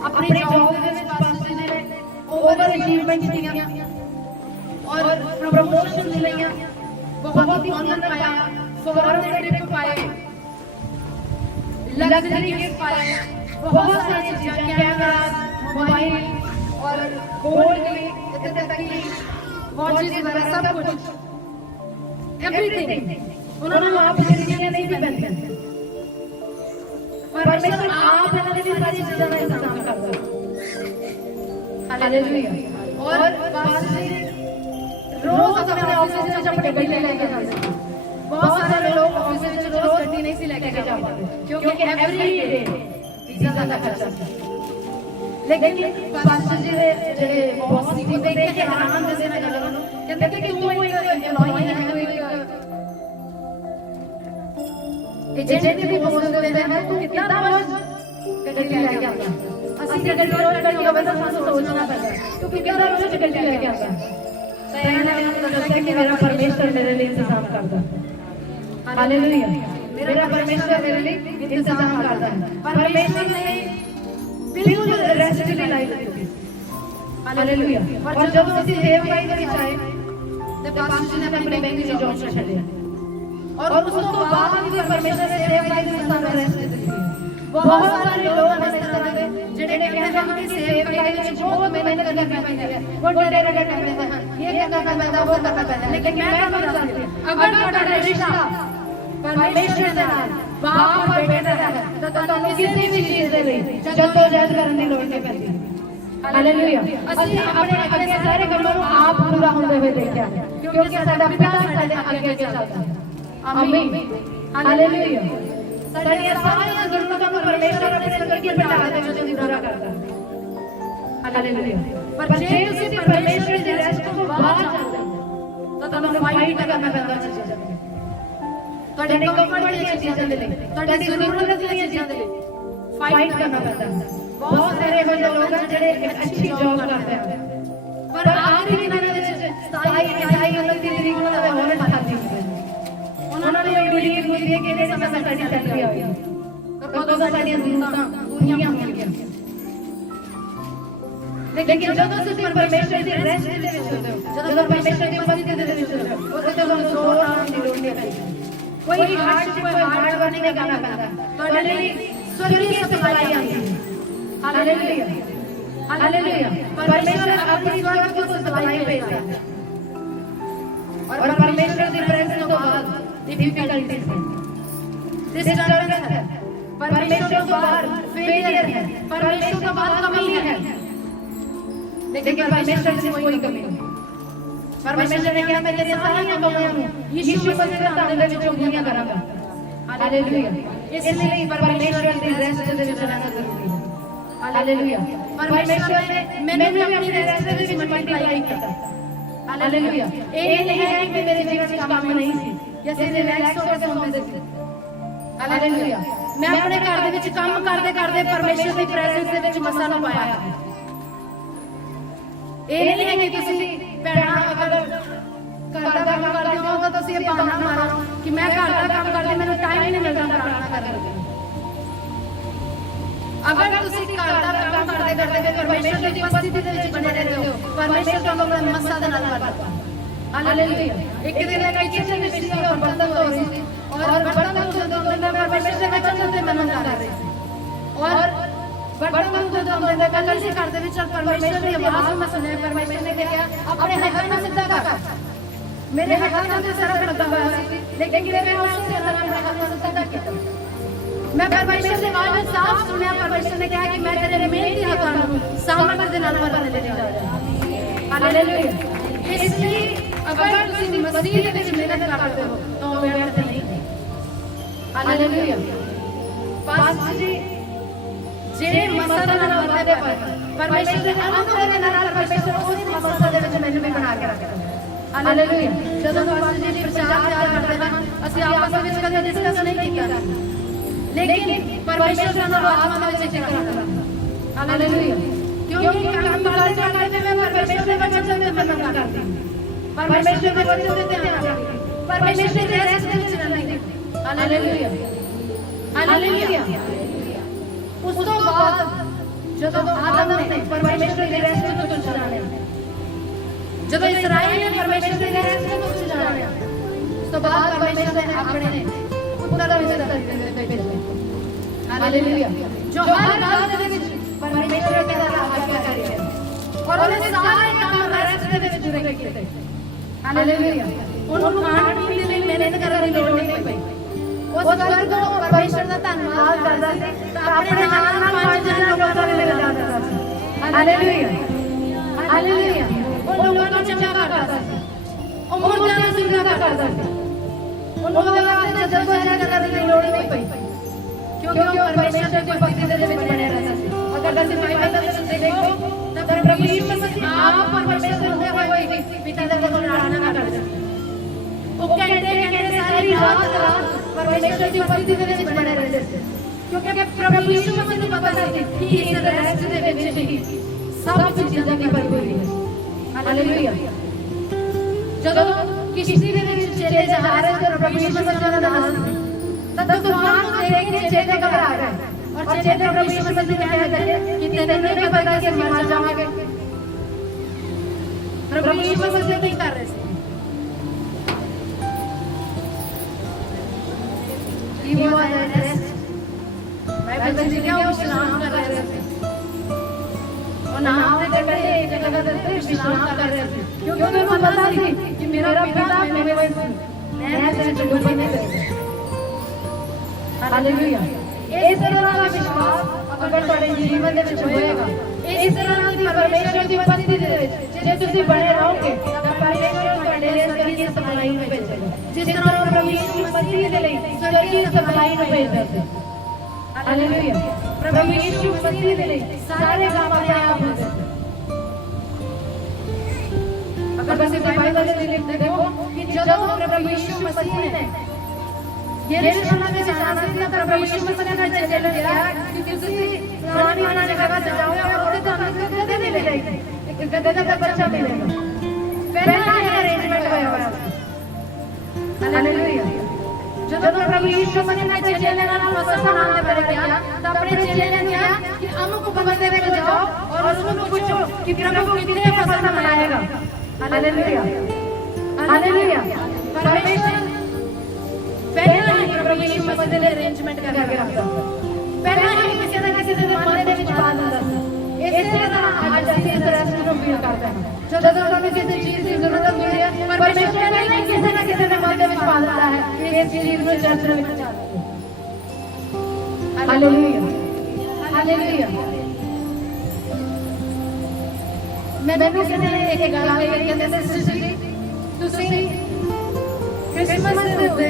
ਆਪਣੀ ਜੌਬ ਦੇ ਵਿੱਚ ਪਾਸਟਰ ਜੀ ਨੇ ਓਵਰ ਅਚੀਵਮੈਂਟ ਕੀਤੀਆਂ ਔਰ ਪ੍ਰਮੋਸ਼ਨ ਮਿਲੀਆਂ, ਬਹੁਤ ਹੀ ਆਨੰਦ ਪਾਇਆ, ਫੋਰਨ ਦੇ ਟ੍ਰਿਪ ਪਾਏ, लग्जरी गिफ्ट पाए, बहुत सारी चीजें, कैमरा, मोबाइल और गोल्ड की, इतने तक की वॉचेस वगैरह सब कुछ, एवरीथिंग उन्होंने आप जिंदगी में नहीं पहनते, परमेश्वर आप इतनी सारी चीजों का इंतजाम कर दो। हालेलुया। और रोज अपने ऑफिस में अपने गड्डी लेके जाते हैं। बहुत सारे लोग ऑफिस में रोज गड्डी नहीं सी लेके जा पाते क्योंकि एवरी डे वीजा का खर्चा है। लेकिन पास्टर जी ने जेडे बॉस को देख के हैरान जैसे मैं कर रहा हूं कहते कि तू एक एम्प्लॉय है, तू एक एजेंट भी बोल देते हैं, तू कितना रोज गड्डी लेके आता है। असली गड्डी रोज गड्डी होवे तो ਸਾਨੂੰ सोचना पड़ता है तू कितना रोज गड्डी लेके आता है। तो मैंने सोचा कि मेरा परमेश्वर मेरे लिए इंतजाम करता है। हालेलुया। मेरा परमेश्वर मेरे लिए इंतजाम करता है। परमेश्वर ने बिल्कुल रेस्ट की लाइफ दी। हालेलुया। और जब हम सेवकाई के विच आए तो पास्टर ने अपनी बैंक की जॉब छड़ दिया और उस तो बाद भी परमेश्वर ने सेवकाई के साथ रेस्ट दी। बहुत सारे लोग हैं इस तरह के जेडे कहते हैं कि सेवकाई के विच बहुत मेहनत करनी पैंदी है, वो डेरे करने पैंदे हैं, ये करना पैंदा, वो करना पैंदा। लेकिन मैं कहना चाहती हूं अगर ਤੁਹਾਡਾ ਰਿਸ਼ਤਾ परमेश्वर के नाल ਬਾਪ ਔਰ ਬੇਟੇ ਦਾ ਹੈ ਤਾਂ ਤੁਹਾਨੂੰ ਕਿਸੇ ਵੀ ਚੀਜ਼ ਦੇ ਲਈ ਜਦੋਜਹਿਦ ਕਰਨ ਦੀ ਲੋੜ ਨਹੀਂ ਪੈਂਦੀ। ਹਾਲੇਲੂਇਆ। ਅਸੀਂ ਆਪਣੇ ਅੱਗੇ ਸਾਰੇ ਕੰਮਾਂ ਨੂੰ ਆਪ ਪੂਰਾ ਹੁੰਦੇ ਹੋਏ ਦੇਖਿਆ ਕਿਉਂਕਿ ਸਾਡਾ ਪਿਤਾ ਸਾਡੇ ਅੱਗੇ ਚੱਲਦਾ ਹੈ। ਆਮੀਨ। ਹਾਲੇਲੂਇਆ। ਸਾਡੀਆਂ ਸਾਰੀਆਂ ਜ਼ਰੂਰਤਾਂ ਨੂੰ ਪਰਮੇਸ਼ਰ ਆਪਣੇ ਸਵਰਗੀ ਭੰਡਾਰ ਦੇ ਵਿੱਚ ਪੂਰਾ ਕਰਦਾ ਹੈ। ਹਾਲੇਲੂਇਆ। ਪਰ ਜੇ ਤੁਸੀਂ ਪਰਮੇਸ਼ਰ ਦੀ ਰੈਸਟ ਤੋਂ ਬਾਹਰ ਜਾਂਦੇ ਹੋ ਤਾਂ ਤੁਹਾਨੂੰ ਫਾਈਟ ਕਰਨਾ ਪੈਂਦਾ ਚੀਜ਼ਾਂ ਦੇ ਲਈ, ਤੁਹਾਡੇ ਕੰਫਰਟ ਦੀਆਂ ਚੀਜ਼ਾਂ ਦੇ ਲਈ, ਤੁਹਾਡੀ ਜ਼ਰੂਰਤ ਦੀਆਂ ਚੀਜ਼ਾਂ ਦੇ ਲਈ ਫਾਈਟ ਕਰਨਾ ਪੈਂਦਾ। ਬਹੁਤ ਸਾਰੇ ਇਹੋ ਜਿਹੇ ਲੋਕ ਹਨ ਜਿਹੜੇ ਇੱਕ ਅੱਛੀ ਜੌਬ ਕਰਦੇ ਹਨ ਪਰ ਆਖਰੀ ਦਿਨਾਂ ਦੇ ਵਿੱਚ 27 28 29 ਤਰੀਕ ਨੂੰ ਤਾਂ ਹੋਰ ਖਾਲੀ ਹੁੰਦੇ ਨੇ। ਉਹਨਾਂ ਨੇ ਉਡੀਕ ਹੁੰਦੀ ਹੈ ਕਿ ਇਹਦੇ ਸਮੇਂ ਸਾਡੀ ਸੈਲਰੀ ਆਵੇਗੀ, ਕਦੋਂ ਸਾਡੀਆਂ ਜ਼ਰੂਰਤਾਂ ਪੂਰੀਆਂ ਹੋਣਗੀਆਂ। ਲੇਕਿਨ ਜਦੋਂ ਤੁਸੀਂ ਪਰਮੇਸ਼ਰ ਦੀ ਰੈਸਟ ਦੇ ਵਿੱਚ ਹੁੰਦੇ ਹੋ, ਜਦੋਂ ਪਰਮੇਸ਼ਰ ਦੀ ਉਪਸਥਿਤੀ ਦੇ ਵਿੱਚ ਹੁੰਦੇ ਹੋ, ਉੱਥੇ ਤੁਹਾਨੂੰ ਜ਼ੋਰ ਲਾਉਣ ਦੀ ਲੋੜ ਨਹੀਂ ਪੈਂਦੀ, ਕੋਈ ਹਾਰਡਸ਼ਿਪ ਕੋਈ ਹਾਰਡ ਵਰਕ ਨਹੀਂ ਕਰਨਾ ਪੈਂਦਾ। ਤੁਹਾਡੇ ਲਈ ਸਵਰਗੀ ਸਪਲਾਈ ਆਉਂਦੀ ਹੈ। हालेलुया। हालेलुया। परमेश्वर अपनी स्वर्ग को सप्लाई भेजता है और परमेश्वर की प्रेजेंस के बाद डिफिकल्टीज है, डिस्टर्बेंस है, परमेश्वर के बाद फेलियर है, परमेश्वर के बाद कमी है, लेकिन परमेश्वर से कोई कमी नहीं। परमेश्वर ने कहा मैं तेरी सारी कमियां यीशु मसीह के नाम में पूरीਆਂ ਕਰਾਂਗਾ। हालेलुया। इसलिए परमेश्वर की रेस्ट ਦੇ ਵਿੱਚ ਰਹਿਣਾ ਜ਼ਰੂਰੀ ਹੈ। हालेलुया। परमेश्वर ने मैंने भी अपनी रेस्ट ਦੇ ਵਿੱਚ ਮਲਟੀਪਲਾਈ ਕੀਤਾ। हालेलुया। ਇਹ ਨਹੀਂ ਹੈ ਕਿ ਮੇਰੇ ਜੀਵਨ ਵਿੱਚ ਕੰਮ ਨਹੀਂ ਸੀ ਜਾਂ ਅਸੀਂ ਰਿਲੈਕਸ ਹੋ ਕੇ ਸੌਂਦੇ ਸੀ। हालेलुया। ਮੈਂ ਆਪਣੇ ਘਰ ਦੇ ਵਿੱਚ ਕੰਮ ਕਰਦੇ ਕਰਦੇ ਪਰਮੇਸ਼ਰ ਦੀ ਪ੍ਰੈਜ਼ੈਂਸ ਦੇ ਵਿੱਚ ਮਸਾ ਨੂੰ ਪਾਇਆ ਹੈ। ਇਹ ਨਹੀਂ ਹੈ ਕਿ ਤੁਸੀਂ ਭੈਣਾਂ ਅਗਰ ਘਰ ਦਾ ਕੰਮ ਕਰਦੇ ਹੋ ਤਾਂ ਤੁਸੀਂ ਇਹ ਬਹਾਨਾ ਮਾਰੋ ਕਿ ਮੈਂ ਘਰ ਦਾ ਕੰਮ ਕਰਦੀ ਮੈਨੂੰ ਟਾਈਮ ਨਹੀਂ ਮਿਲਦਾ ਪ੍ਰਾਰਥਨਾ ਕਰਨ ਦਾ। अगर ਤੁਸੀਂ ਘਰ ਦਾ ਕੰਮ ਕਰਦੇ ਕਰਦੇ ਪਰਮੇਸ਼ਰ ਦੀ ਉਪਸਥਿਤੀ ਦੇ ਵਿੱਚ ਬਣੇ ਰਹਿੰਦੇ ਹੋ, ਪਰਮੇਸ਼ਰ ਤੁਹਾਨੂੰ ਆਪਣੇ ਮੱਸਾ ਦੇ ਨਾਲ ਭਰਦਾ। ਹਾਲੇਲੂਇਆ। ਇੱਕ ਦਿਨ ਮੈਂ ਕਿਚਨ ਵਿੱਚ ਸੀ ਔਰ ਬਰਤਨ ਧੋ ਰਹੀ ਸੀ ਔਰ ਬਰਤਨ ਧੋते मैं परमेश्वर ਦੇ ਵਚਨ ਤੇ ਮਨਨ ਕਰ ਰਹੀ ਸੀ ਔਰ ਬਰਤਨ ਧੋते ਕੱਲ ਸੀ ਘਰ ਦੇ ਵਿੱਚ ਪਰਮੇਸ਼ਰ ਦੀ ਆਵਾਜ਼ ਮੈਂ ਸੁਣਿਆ। ਪਰਮੇਸ਼ਰ ਨੇ ਕਿਹਾ ਆਪਣੇ ਹੱਥਾਂ ਨੂੰ ਸਿੱਧਾ ਕਰ। ਮੇਰੇ ਹੱਥਾਂ ਤੇ ਸਰਕ ਲੱਗਾ ਹੋਇਆ ਸੀ ਲੇਕਿਨ ਮੈਂ ਉਸ ਤੇ ਆਪਣੇ ਹੱਥਾਂ ਨੂੰ ਸਿੱਧਾ ਕੀਤਾ। मैं परमेश्वर से आवाज साफ सुनिया। परमेश्वर ने कहा कि मैं तेरे मेहनती हाथों ਨੂੰ सामर्थ ਦੇ ਨਾਲ ਭਰਨ ਲੈ ਜਾ ਰਿਹਾ ਹਾਂ। हालेलुया। इसलिए अगर ਤੁਸੀਂ ਮਸੀਹ ਦੇ ਵਿੱਚ ਮਿਹਨਤ ਕਰਦੇ ਹੋ ਤਾਂ ਉਹ ਵਿਅਰਥ ਨਹੀਂ। हालेलुया। ਪਾਸਟਰ ਜੀ ਜਿਹੜੇ ਮਸਾ ਦੇ ਨਾਲ ਵਰਤਦੇ ਪਰਮੇਸ਼ਰ ਦੇ ਅਨੁਗ੍ਰਹ ਦੇ ਨਾਲ ਪਰਮੇਸ਼ਰ ਉਸ ਮਸਾ ਦੇ ਵਿੱਚ ਮੈਨੂੰ ਵੀ ਬਣਾ ਕੇ ਰੱਖਦਾ। हालेलुया। ਜਦੋਂ ਪਾਸਟਰ ਜੀ ਪ੍ਰਚਾਰ ਤਿਆਰ ਕਰਦੇ ਹਨ ਅਸੀਂ ਆਪਸ ਵਿੱਚ ਕਦੇ ਡਿਸਕਸ ਨਹੀਂ ਕੀਤਾ लेकिन परमेश्वर ने आत्मा में चेक करता। हालेलुया। क्योंकि काम करते करते मैं परमेश्वर के वचन से मनन करती हूं, परमेश्वर के वचन से ध्यान रखती हूं, परमेश्वर के रेस्ट में चलना है। हालेलुया। हालेलुया। उस तो बाद जब आदम ने परमेश्वर के रेस्ट को चुना लिया, जब इस्राएल ने परमेश्वर के रेस्ट को चुना लिया, उस तो बाद परमेश्वर ने अपने हालेलुया। जो हर रात ਦੇ ਵਿੱਚ ਪਰਮੇਸ਼ਰ ਦੇ ਨਾਲ ਆਗਿਆ ਕਰੇ ਔਰ ਉਹਨੇ ਸਾਰੇ ਕੰਮ ਰੈਸਟ ਦੇ ਵਿੱਚ ਪੂਰੇ ਕੀਤੇ। ਹਾਲੇਲੂਇਆ। ਉਹਨੂੰ ਖਾਣ ਪੀਣ ਦੇ ਲਈ ਮਿਹਨਤ ਕਰਨ ਦੀ ਲੋੜ ਨਹੀਂ ਪਈ। ਉਸ ਵਕਤ ਉਹ ਪਰਮੇਸ਼ਰ ਦਾ ਧੰਨਵਾਦ ਕਰਦਾ ਸੀ ਤਾਂ ਆਪਣੇ ਨਾਲ ਨਾਲ 5,000 ਲੋਕਾਂ ਦੇ ਲਈ ਜਾਂਦਾ ਸੀ। ਹਾਲੇਲੂਇਆ। ਹਾਲੇਲੂਇਆ। ਉਹ ਲੋਕਾਂ ਨੂੰ ਚੰਗਾ ਕਰਦਾ ਸੀ, ਉਹ ਮੁਰਦਿਆਂ ਨੂੰ ਜ਼ਿੰਦਾ ਕਰਦਾ ਸੀ। ਉਹਨੂੰ ਵਾਸਤੇ ਜਦੋਜਹਿਦ ਕਰਨ ਦੀ ਲੋੜ ਨਹੀਂ ਪਈ क्योंकि वो परमेश्वर की भक्ति ਦੇ ਵਿੱਚ ਬਣੇ ਰਹਿੰਦਾ ਸੀ। अगर ਤੁਸੀਂ ਬਾਈਬਲ ਦੇ ਵਿੱਚ ਦੇਖੋ ਤਾਂ ਪ੍ਰਭੂ ਯਿਸੂ ਮਸੀਹ ਆਪ ਪਰਮੇਸ਼ਰ ਹੁੰਦੇ ਹੋਏ ਪਿਤਾ ਦੇ ਕੋਲ ਪ੍ਰਾਰਥਨਾ ਕਰਦੇ ਸੀ। ਉਹ ਕਹਿੰਦੇ ਸਾਰੀ ਰਾਤ ਪਰਮੇਸ਼ਰ ਦੀ ਭਗਤੀ ਦੇ ਵਿੱਚ ਬਣੇ ਰਹਿੰਦੇ ਸੀ ਕਿਉਂਕਿ ਪ੍ਰਭੂ ਯਿਸੂ ਮਸੀਹ ਨੂੰ ਪਤਾ ਸੀ ਕਿ ਇਸ ਰੈਸਟ ਦੇ ਵਿੱਚ ਹੀ ਸਭ ਚੀਜ਼ਾਂ ਦੀ ਭਰਪੂਰੀ ਹੈ। ਹਾਲੇਲੂਇਆ। ਜਦੋਂ ਕਿਸ਼ਤੀ ਦੇ ਵਿੱਚ ਚਲੇ ਜਾ ਰਹੇ ਸਨ ਪ੍ਰਭੂ ਯਿਸੂ ਮਸੀਹ ਦਾ ਨਾਮ तब तूफान को देख के चेले घबरा गए और चेले प्रभु यीशु मसीह से कहने लगे कि तेरे नहीं पता कि हम मर जाएंगे। प्रभु यीशु मसीह नहीं कर रहे थे, he was at rest। Bible में लिखा है वो विश्राम कर रहे थे और नाव से चढ़ के एक जगह पे विश्राम कर रहे थे क्योंकि उनको पता थी कि मेरा पिता मेरे वजह से डूबने नहीं देगा। ਹਾਲੇਲੂਇਆ। ਇਸ ਤਰ੍ਹਾਂ ਦਾ ਵਿਸ਼ਵਾਸ ਅਗਰ ਤੁਹਾਡੇ ਜੀਵਨ ਦੇ ਵਿੱਚ ਹੋਏਗਾ, ਇਸ ਤਰ੍ਹਾਂ ਦੀ ਪਰਮੇਸ਼ਰ ਦੀ ਉਪਸਥਿਤੀ ਦੇ ਵਿੱਚ ਜੇ ਤੁਸੀਂ ਬਣੇ ਰਹੋਗੇ ਤਾਂ ਪਰਮੇਸ਼ਰ ਤੁਹਾਡੇ ਲਈ ਸਵਰਗੀ ਸਪਲਾਈ ਨੂੰ ਭੇਜੇਗਾ, ਜਿਸ ਤਰ੍ਹਾਂ ਉਹ ਪ੍ਰਭੂ ਯਿਸੂ ਮਸੀਹ ਦੇ ਲਈ ਸਵਰਗੀ ਸਪਲਾਈ ਨੂੰ ਭੇਜਦਾ ਸੀ। ਹਾਲੇਲੂਇਆ। ਪ੍ਰਭੂ ਯਿਸੂ ਮਸੀਹ ਦੇ ਲਈ ਸਾਰੇ ਕੰਮ ਆਪਣੇ ਆਪ ਹੁੰਦੇ ਸੀ। अगर बस बाइबल से देखो कि जब प्रभु यीशु मसीह ने यरूशलेम में जाना था, प्रभु यीशु मसीह ने चले गया कि तुसी फलानी वाली जगह पे जाओ और तो हमको गधे नहीं मिलेगी, एक गधे का बच्चा मिलेगा। पहला ही अरेंजमेंट हुआ हुआ है। हालेलुया। जब प्रभु यीशु मसीह ने चेले ने पसंद नाम पर किया तो अपने चेले ने कहा कि अमुक बंदे को जाओ और उसको पूछो कि प्रभु कितने पसंद मनाएगा। हालेलुया। हालेलुया। परमेश्वर पहला ही प्रभु यीशु मसीह ने अरेंजमेंट करके रखा, पहला ही किसी न किसी ਦੇ ਮਨ ਦੇ ਵਿੱਚ ਪਾ ਦਿੰਦਾ ਸੀ। ਇਸੇ ਤਰ੍ਹਾਂ ਅੱਜ ਅਸੀਂ ਇਸ ਰੈਸਟ ਨੂੰ ਫੀਲ ਕਰਦੇ ਹਾਂ। ਜਦੋਂ ਸਾਨੂੰ ਕਿਸੇ ਚੀਜ਼ ਦੀ ਜ਼ਰੂਰਤ ਹੁੰਦੀ ਹੈ, ਪਰਮੇਸ਼ਰ ਨੇ ਕਿਸੇ ਨਾ ਕਿਸੇ ਦੇ ਮਨ ਦੇ ਵਿੱਚ ਪਾ ਦਿੰਦਾ ਹੈ ਕਿ ਇਸ ਚੀਜ਼ ਨੂੰ ਚਰਚ ਵਿੱਚ ਪਹੁੰਚਾ ਦਿਓ। ਹਾਲੇਲੂਇਆ। ਹਾਲੇਲੂਇਆ। ਮੈਨੂੰ ਕਿਸੇ ਨੇ ਇੱਕ ਗੱਲ ਕਹੀ, ਕਹਿੰਦੇ ਸਿਸਟਰ ਜੀ ਤੁਸੀਂ ਕ੍ਰਿਸਮਸ ਦੇ ਉੱਤੇ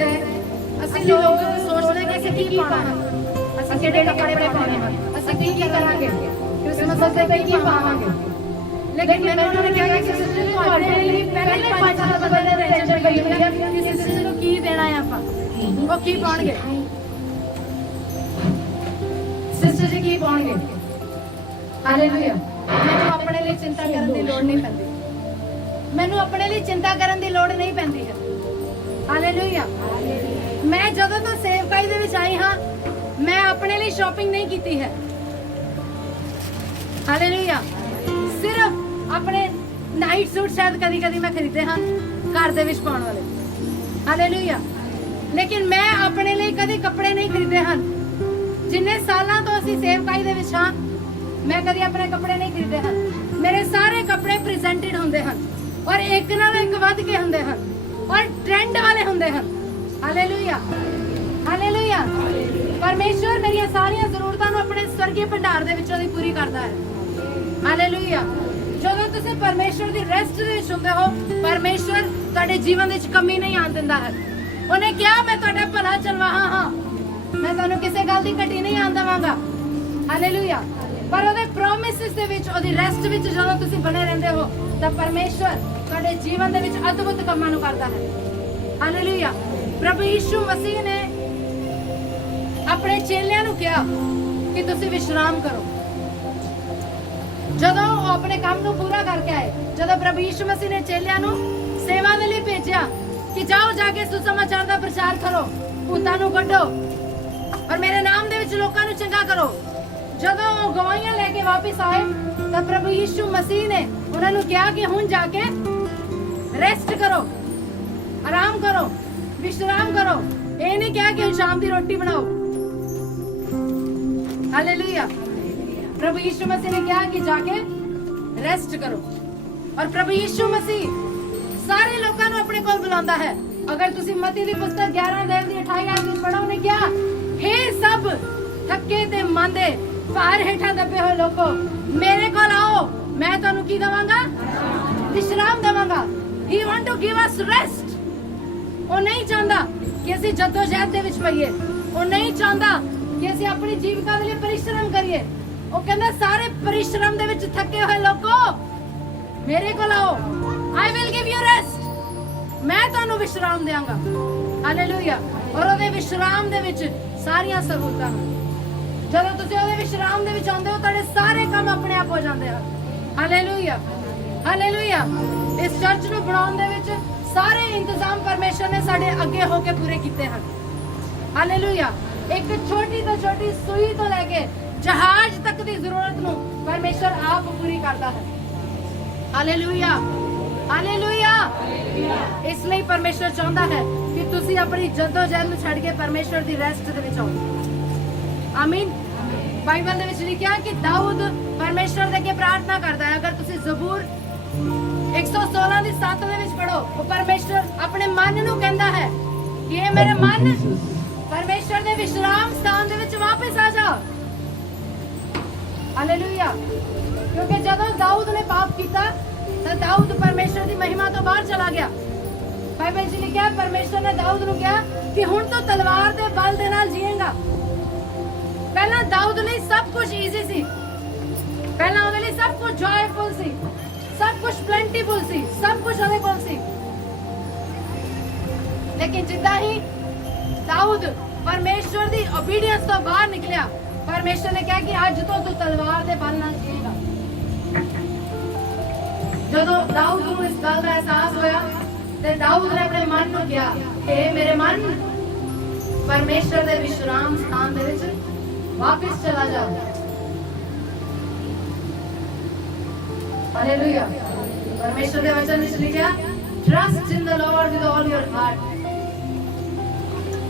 ਅਸੀਂ ਲੋਕ ਸੋਚਦੇ ਕਿ ਅਸੀਂ ਕੀ ਪਾਣਾ, ਅਸੀਂ ਕਿਹੜੇ ਕੱਪੜੇ ਪਾਉਣੇ ਹਨ, ਅਸੀਂ ਕੀ ਕਰਾਂਗੇ ਕ੍ਰਿਸਮਸ ਤੇ ਕੀ ਪਾਵਾਂਗੇ। ਲੇਕਿਨ ਮੈਨੂੰ ਉਹਨਾਂ ਨੇ ਕਿਹਾ ਕਿ ਸਿਸਟਰ ਜੀ ਤੁਹਾਡੇ ਲਈ ਪਹਿਲੇ 5 ਸਾਲ ਪਹਿਲੇ ਟੈਨਸ਼ਨ ਪਈ ਹੋਈ ਹੈ ਕਿ ਸਿਸਟਰ ਨੂੰ ਕੀ ਦੇਣਾ ਹੈ, ਆਪਾਂ ਉਹ ਕੀ ਪਾਉਣਗੇ, ਸਿਸਟਰ ਜੀ ਕੀ ਪਾਉਣਗੇ। ਹਾਲੇਲੂਇਆ। ਮੈਨੂੰ ਆਪਣੇ ਲਈ ਚਿੰਤਾ ਕਰਨ ਦੀ ਲੋੜ ਨਹੀਂ ਪੈਂਦੀ, ਮੈਨੂੰ ਆਪਣੇ ਲਈ ਚਿੰਤਾ ਕਰਨ ਦੀ ਲੋੜ ਨਹੀਂ ਪੈਂਦੀ ਹੈ। ਹਾਲੇਲੂਇਆ। ਮੈਂ ਜਦੋਂ ਤੋਂ ਸੇਵਕਾਈ ਦੇ ਵਿੱਚ ਆਈ ਹਾਂ, ਮੈਂ ਆਪਣੇ ਲਈ ਸ਼ਾਪਿੰਗ ਨਹੀਂ ਕੀਤੀ ਹੈ। ਹਾਲੇਲੂਇਆ। ਸਿਰਫ ਆਪਣੇ ਨਾਈਟ ਸੂਟ ਸ਼ਾਇਦ ਕਦੀ ਕਦੀ ਮੈਂ ਖਰੀਦੇ ਹਨ ਘਰ ਦੇ ਵਿੱਚ ਪਾਉਣ ਵਾਲੇ। ਹਾਲੇਲੂਇਆ। ਲੇਕਿਨ ਮੈਂ ਆਪਣੇ ਲਈ ਕਦੇ ਕੱਪੜੇ ਨਹੀਂ ਖਰੀਦੇ ਹਨ। ਜਿੰਨੇ ਸਾਲਾਂ ਤੋਂ ਅਸੀਂ ਸੇਵਕਾਈ ਦੇ ਵਿੱਚ ਹਾਂ, ਮੈਂ ਕਦੀ ਆਪਣੇ ਕੱਪੜੇ ਨਹੀਂ ਖਰੀਦੇ ਹਨ। ਮੇਰੇ ਸਾਰੇ ਕੱਪੜੇ ਪ੍ਰੈਜ਼ੈਂਟਡ ਹੁੰਦੇ ਹਨ ਔਰ ਇੱਕ ਨਾਲ ਇੱਕ ਵੱਧ ਕੇ ਹੁੰਦੇ ਹਨ ਔਰ ਟ੍ਰੈਂਡ ਵਾਲੇ ਹੁੰਦੇ ਹਨ। ਹਾਲੇਲੂਇਆ। ਹਾਲੇਲੂਇਆ। ਪਰਮੇਸ਼ਵਰ ਮੇਰੀਆਂ ਸਾਰੀਆਂ ਜ਼ਰੂਰਤਾਂ ਨੂੰ ਆਪਣੇ ਸਵਰਗੀ ਭੰਡਾਰ ਦੇ ਵਿੱਚੋਂ ਦੀ ਪੂਰੀ ਕਰਦਾ ਹੈ। ਹਾਲੇਲੂਇਆ। ਜਦੋਂ ਤੁਸੀਂ ਪਰਮੇਸ਼ਵਰ ਦੀ ਰੈਸਟ ਦੇ ਵਿੱਚ ਹੁੰਦੇ ਹੋ, ਪਰਮੇਸ਼ਵਰ ਤੁਹਾਡੇ ਜੀਵਨ ਵਿੱਚ ਕਮੀ ਨਹੀਂ ਆਉਣ ਦਿੰਦਾ ਹੈ। ਉਹਨੇ ਕਿਹਾ ਮੈਂ ਤੁਹਾਡਾ ਭਲਾ ਚਲਵਾਹਾ ਹਾਂ, ਮੈਂ ਤੁਹਾਨੂੰ ਕਿਸੇ ਗੱਲ ਦੀ ਘਟੀ ਨਹੀਂ ਆਉਣ ਦੇਵਾਂਗਾ। ਹਾਲੇਲੂਇਆ। ਪਰ ਉਹਦੇ ਪ੍ਰੋਮਿਸਿਸ ਦੇ ਵਿੱਚ, ਉਹਦੀ ਰੈਸਟ ਵਿੱਚ ਜਦੋਂ ਤੁਸੀਂ ਬਣੇ ਰਹਿੰਦੇ ਹੋ ਤਾਂ ਪਰਮੇਸ਼ਵਰ ਤੁਹਾਡੇ ਜੀਵਨ ਦੇ ਵਿੱਚ ਅਦਭੁਤ ਕੰਮਾਂ ਨੂੰ ਕਰਦਾ ਹੈ। ਹਾਲੇਲੂਇਆ। ਪ੍ਰਭੂ ਯੀਸ਼ੂ ਮਸੀਹ ਨੇ ਆਪਣੇ ਚੇਲਿਆਂ ਨੂੰ ਕਿਹਾ ਕਿ ਤੁਸੀਂ ਵਿਸ਼ਰਾਮ ਕਰੋ। ਜਦੋਂ ਉਹ ਆਪਣੇ ਕੰਮ ਨੂੰ ਪੂਰਾ ਕਰਕੇ ਆਏ, ਜਦੋਂ ਪ੍ਰਭੂ ਯੀਸ਼ੂ ਮਸੀਹ ਨੇ ਚੇਲਿਆਂ ਨੂੰ ਸੇਵਾ ਦੇ ਲਈ ਭੇਜਿਆ ਕਿ ਜਾਓ ਜਾ ਕੇ ਸੁਸਮਾਚਾਰ ਦਾ ਪ੍ਰਚਾਰ ਕਰੋ, ਭੂਤਾਂ ਨੂੰ ਕੱਢੋ ਔਰ ਮੇਰੇ ਨਾਮ ਦੇ ਵਿੱਚ ਲੋਕਾਂ ਨੂੰ ਚੰਗਾ ਕਰੋ। ਜਦੋਂ ਉਹ ਗਵਾਹੀਆਂ ਲੈ ਕੇ ਵਾਪਸ ਆਏ ਤਾਂ ਪ੍ਰਭੂ ਯੀਸ਼ੂ ਮਸੀਹ ਨੇ ਉਹਨਾਂ ਨੂੰ ਕਿਹਾ ਕਿ ਹੁਣ ਜਾ ਕੇ ਰੈਸਟ ਕਰੋ, ਆਰਾਮ ਕਰੋ, ਵਿਸ਼ਰਾਮ ਕਰੋ। ਇਹ ਨਹੀਂ ਕਿਹਾ ਕਿ ਸ਼ਾਮ ਦੀ ਰੋਟੀ ਬਣਾਓ। ਹਾਲੇਲੂਇਆ। प्रभु यीशु मसीह ने कहा कि जाके रेस्ट करो और प्रभु यीशु मसीह सारे लोगों को अपने कोल बुलाता है। अगर तुसी मत्ती दी पुस्तक 11 अध्याय दी 28 आयत में पढ़ो, ने क्या हे सब थके ते मांदे भार हेठा दबे होए लोगो मेरे कोल आओ, मैं तुहानू की देवांगा, विश्राम देवांगा। He want to give us rest. ਉਹ नहीं चाहता कि ਅਸੀਂ जद्दोजहद ਦੇ ਵਿੱਚ ਪਈਏ, ਉਹ नहीं चाहता कि ਅਸੀਂ ਆਪਣੀ ਜੀਵਿਕਾ ਦੇ ਲਈ परिश्रम करिए। ਉਹ ਕਹਿੰਦਾ ਸਾਰੇ ਪਰਿਸ਼ਰਮ ਦੇ ਵਿੱਚ ਥੱਕੇ ਹੋਏ ਲੋਕੋ ਮੇਰੇ ਕੋਲ ਆਓ, I will give you rest। ਮੈਂ ਤੁਹਾਨੂੰ ਵਿਸ਼ਰਾਮ ਦੇਵਾਂਗਾ। ਹਾਲੇਲੂਇਆ। ਔਰ ਉਹਦੇ ਵਿਸ਼ਰਾਮ ਦੇ ਵਿੱਚ ਸਾਰੀਆਂ ਸਹੂਲਤਾਂ ਹਨ। ਜਦੋਂ ਤੁਸੀਂ ਉਹਦੇ ਵਿਸ਼ਰਾਮ ਦੇ ਵਿੱਚ ਆਉਂਦੇ ਹੋ, ਤੁਹਾਡੇ ਸਾਰੇ ਕੰਮ ਆਪਣੇ ਆਪ ਹੋ ਜਾਂਦੇ ਹਨ। ਹਾਲੇਲੂਇਆ। ਹਾਲੇਲੂਇਆ। ਇਸ ਚਰਚ ਨੂੰ ਬਣਾਉਣ ਦੇ ਵਿੱਚ ਸਾਰੇ ਇੰਤਜ਼ਾਮ ਪਰਮੇਸ਼ਰ ਨੇ ਸਾਡੇ ਅੱਗੇ ਹੋ ਕੇ ਪੂਰੇ ਕੀਤੇ ਹਨ। ਹਾਲੇਲੂਇਆ। ਇੱਕ ਛੋਟੀ ਤੋਂ ਛੋਟੀ ਸੂਈ ਤੋਂ ਲੈ ਕੇ ਜਹਾਜ਼ ਤੱਕ ਦੀ ਜ਼ਰੂਰਤ ਨੂੰ ਪਰਮੇਸ਼ਰ ਆਪ ਪੂਰੀ ਕਰਦਾ ਹੈ। ਹਾਲੇਲੂਇਆ। ਹਾਲੇਲੂਇਆ। ਇਸ ਲਈ ਪਰਮੇਸ਼ਰ ਚਾਹੁੰਦਾ ਹੈ ਕਿ ਤੁਸੀਂ ਆਪਣੀ ਜਦੋਜਹਿਦ ਨੂੰ ਛੱਡ ਕੇ ਪਰਮੇਸ਼ਰ ਦੀ ਰੈਸਟ ਦੇ ਵਿੱਚ ਆਓ। ਆਮੀਨ। ਬਾਈਬਲ ਦੇ ਵਿੱਚ ਲਿਖਿਆ ਕਿ ਦਾਊਦ ਪਰਮੇਸ਼ਰ ਦੇ ਅੱਗੇ ਪ੍ਰਾਰਥਨਾ ਕਰਦਾ ਹੈ। ਅਗਰ ਤੁਸੀਂ ਜ਼ਬੂਰ 116 ਦੀ 7 ਦੇ ਵਿੱਚ ਪੜੋ, ਉਹ ਪਰਮੇਸ਼ਰ ਆਪਣੇ ਮਨ ਨੂੰ ਕਹਿੰਦਾ ਹੈ ਕਿ ਇਹ ਮੇਰੇ ਮਨ ਪਰਮੇਸ਼ਰ ਦੇ ਵਿਸ਼ਰਾਮ ਸਥਾਨ ਦੇ ਵਿੱਚ ਵਾਪਸ ਆ ਜਾ। ਹਾਲੇਲੂਇਆ। ਕਿਉਂਕਿ ਜਦੋਂ ਦਾਊਦ ਨੇ ਪਾਪ ਕੀਤਾ ਤਾਂ ਦਾਊਦ ਪਰਮੇਸ਼ਰ ਦੀ ਮਹਿਮਾ ਤੋਂ ਬਾਹਰ ਚਲਾ ਗਿਆ। ਬਾਈਬਲ 'ਚ ਲਿਖਿਆ ਪਰਮੇਸ਼ਰ ਨੇ ਦਾਊਦ ਨੂੰ ਕਿਹਾ ਕਿ ਹੁਣ ਤੂੰ ਤਲਵਾਰ ਦੇ ਬਲ ਦੇ ਨਾਲ ਜੀਏਗਾ। ਪਹਿਲਾਂ ਦਾਊਦ ਲਈ ਸਭ ਕੁਝ ਈਜ਼ੀ ਸੀ, ਪਹਿਲਾਂ ਉਹਦੇ ਲਈ ਸਭ ਕੁਝ ਜੋਇਫੁਲ ਸੀ, ਸਭ ਕੁਝ ਪਲੈਂਟੀਫੁਲ ਸੀ, ਸਭ ਕੁਝ ਉਹਦੇ ਕੋਲ ਸੀ। ਲੇਕਿਨ ਜਿੱਦਾਂ ਹੀ ਦਾਊਦ ਪਰਮੇਸ਼ਰ ਦੀ ਓਬੀਡੀਐਂਸ ਤੋਂ ਬਾਹਰ ਨਿਕਲਿਆ, ਪਰਮੇਸ਼ਰ ਨੇ ਕਿਹਾ ਕਿ ਅੱਜ ਤੋਂ ਤੂੰ ਤਲਵਾਰ ਦੇ ਬਲ ਨਾਲ ਜੀਏਗਾ। ਜਦੋਂ ਦਾਊਦ ਨੂੰ ਇਸ ਗੱਲ ਦਾ ਅਹਿਸਾਸ ਹੋਇਆ ਤੇ ਦਾਊਦ ਨੇ ਆਪਣੇ ਮਨ ਨੂੰ ਕਿਹਾ ਕਿ ਮੇਰੇ ਮਨ ਪਰਮੇਸ਼ਰ ਦੇ ਵਿਸ਼ਰਾਮ ਸਥਾਨ ਦੇ ਵਿੱਚ ਵਾਪਸ ਚਲਾ ਜਾ। ਹਾਲੇਲੂਇਆ। ਪਰਮੇਸ਼ਰ ਦੇ ਵਚਨ ਵਿੱਚ ਲਿਖਿਆ trust in the Lord with all your heart.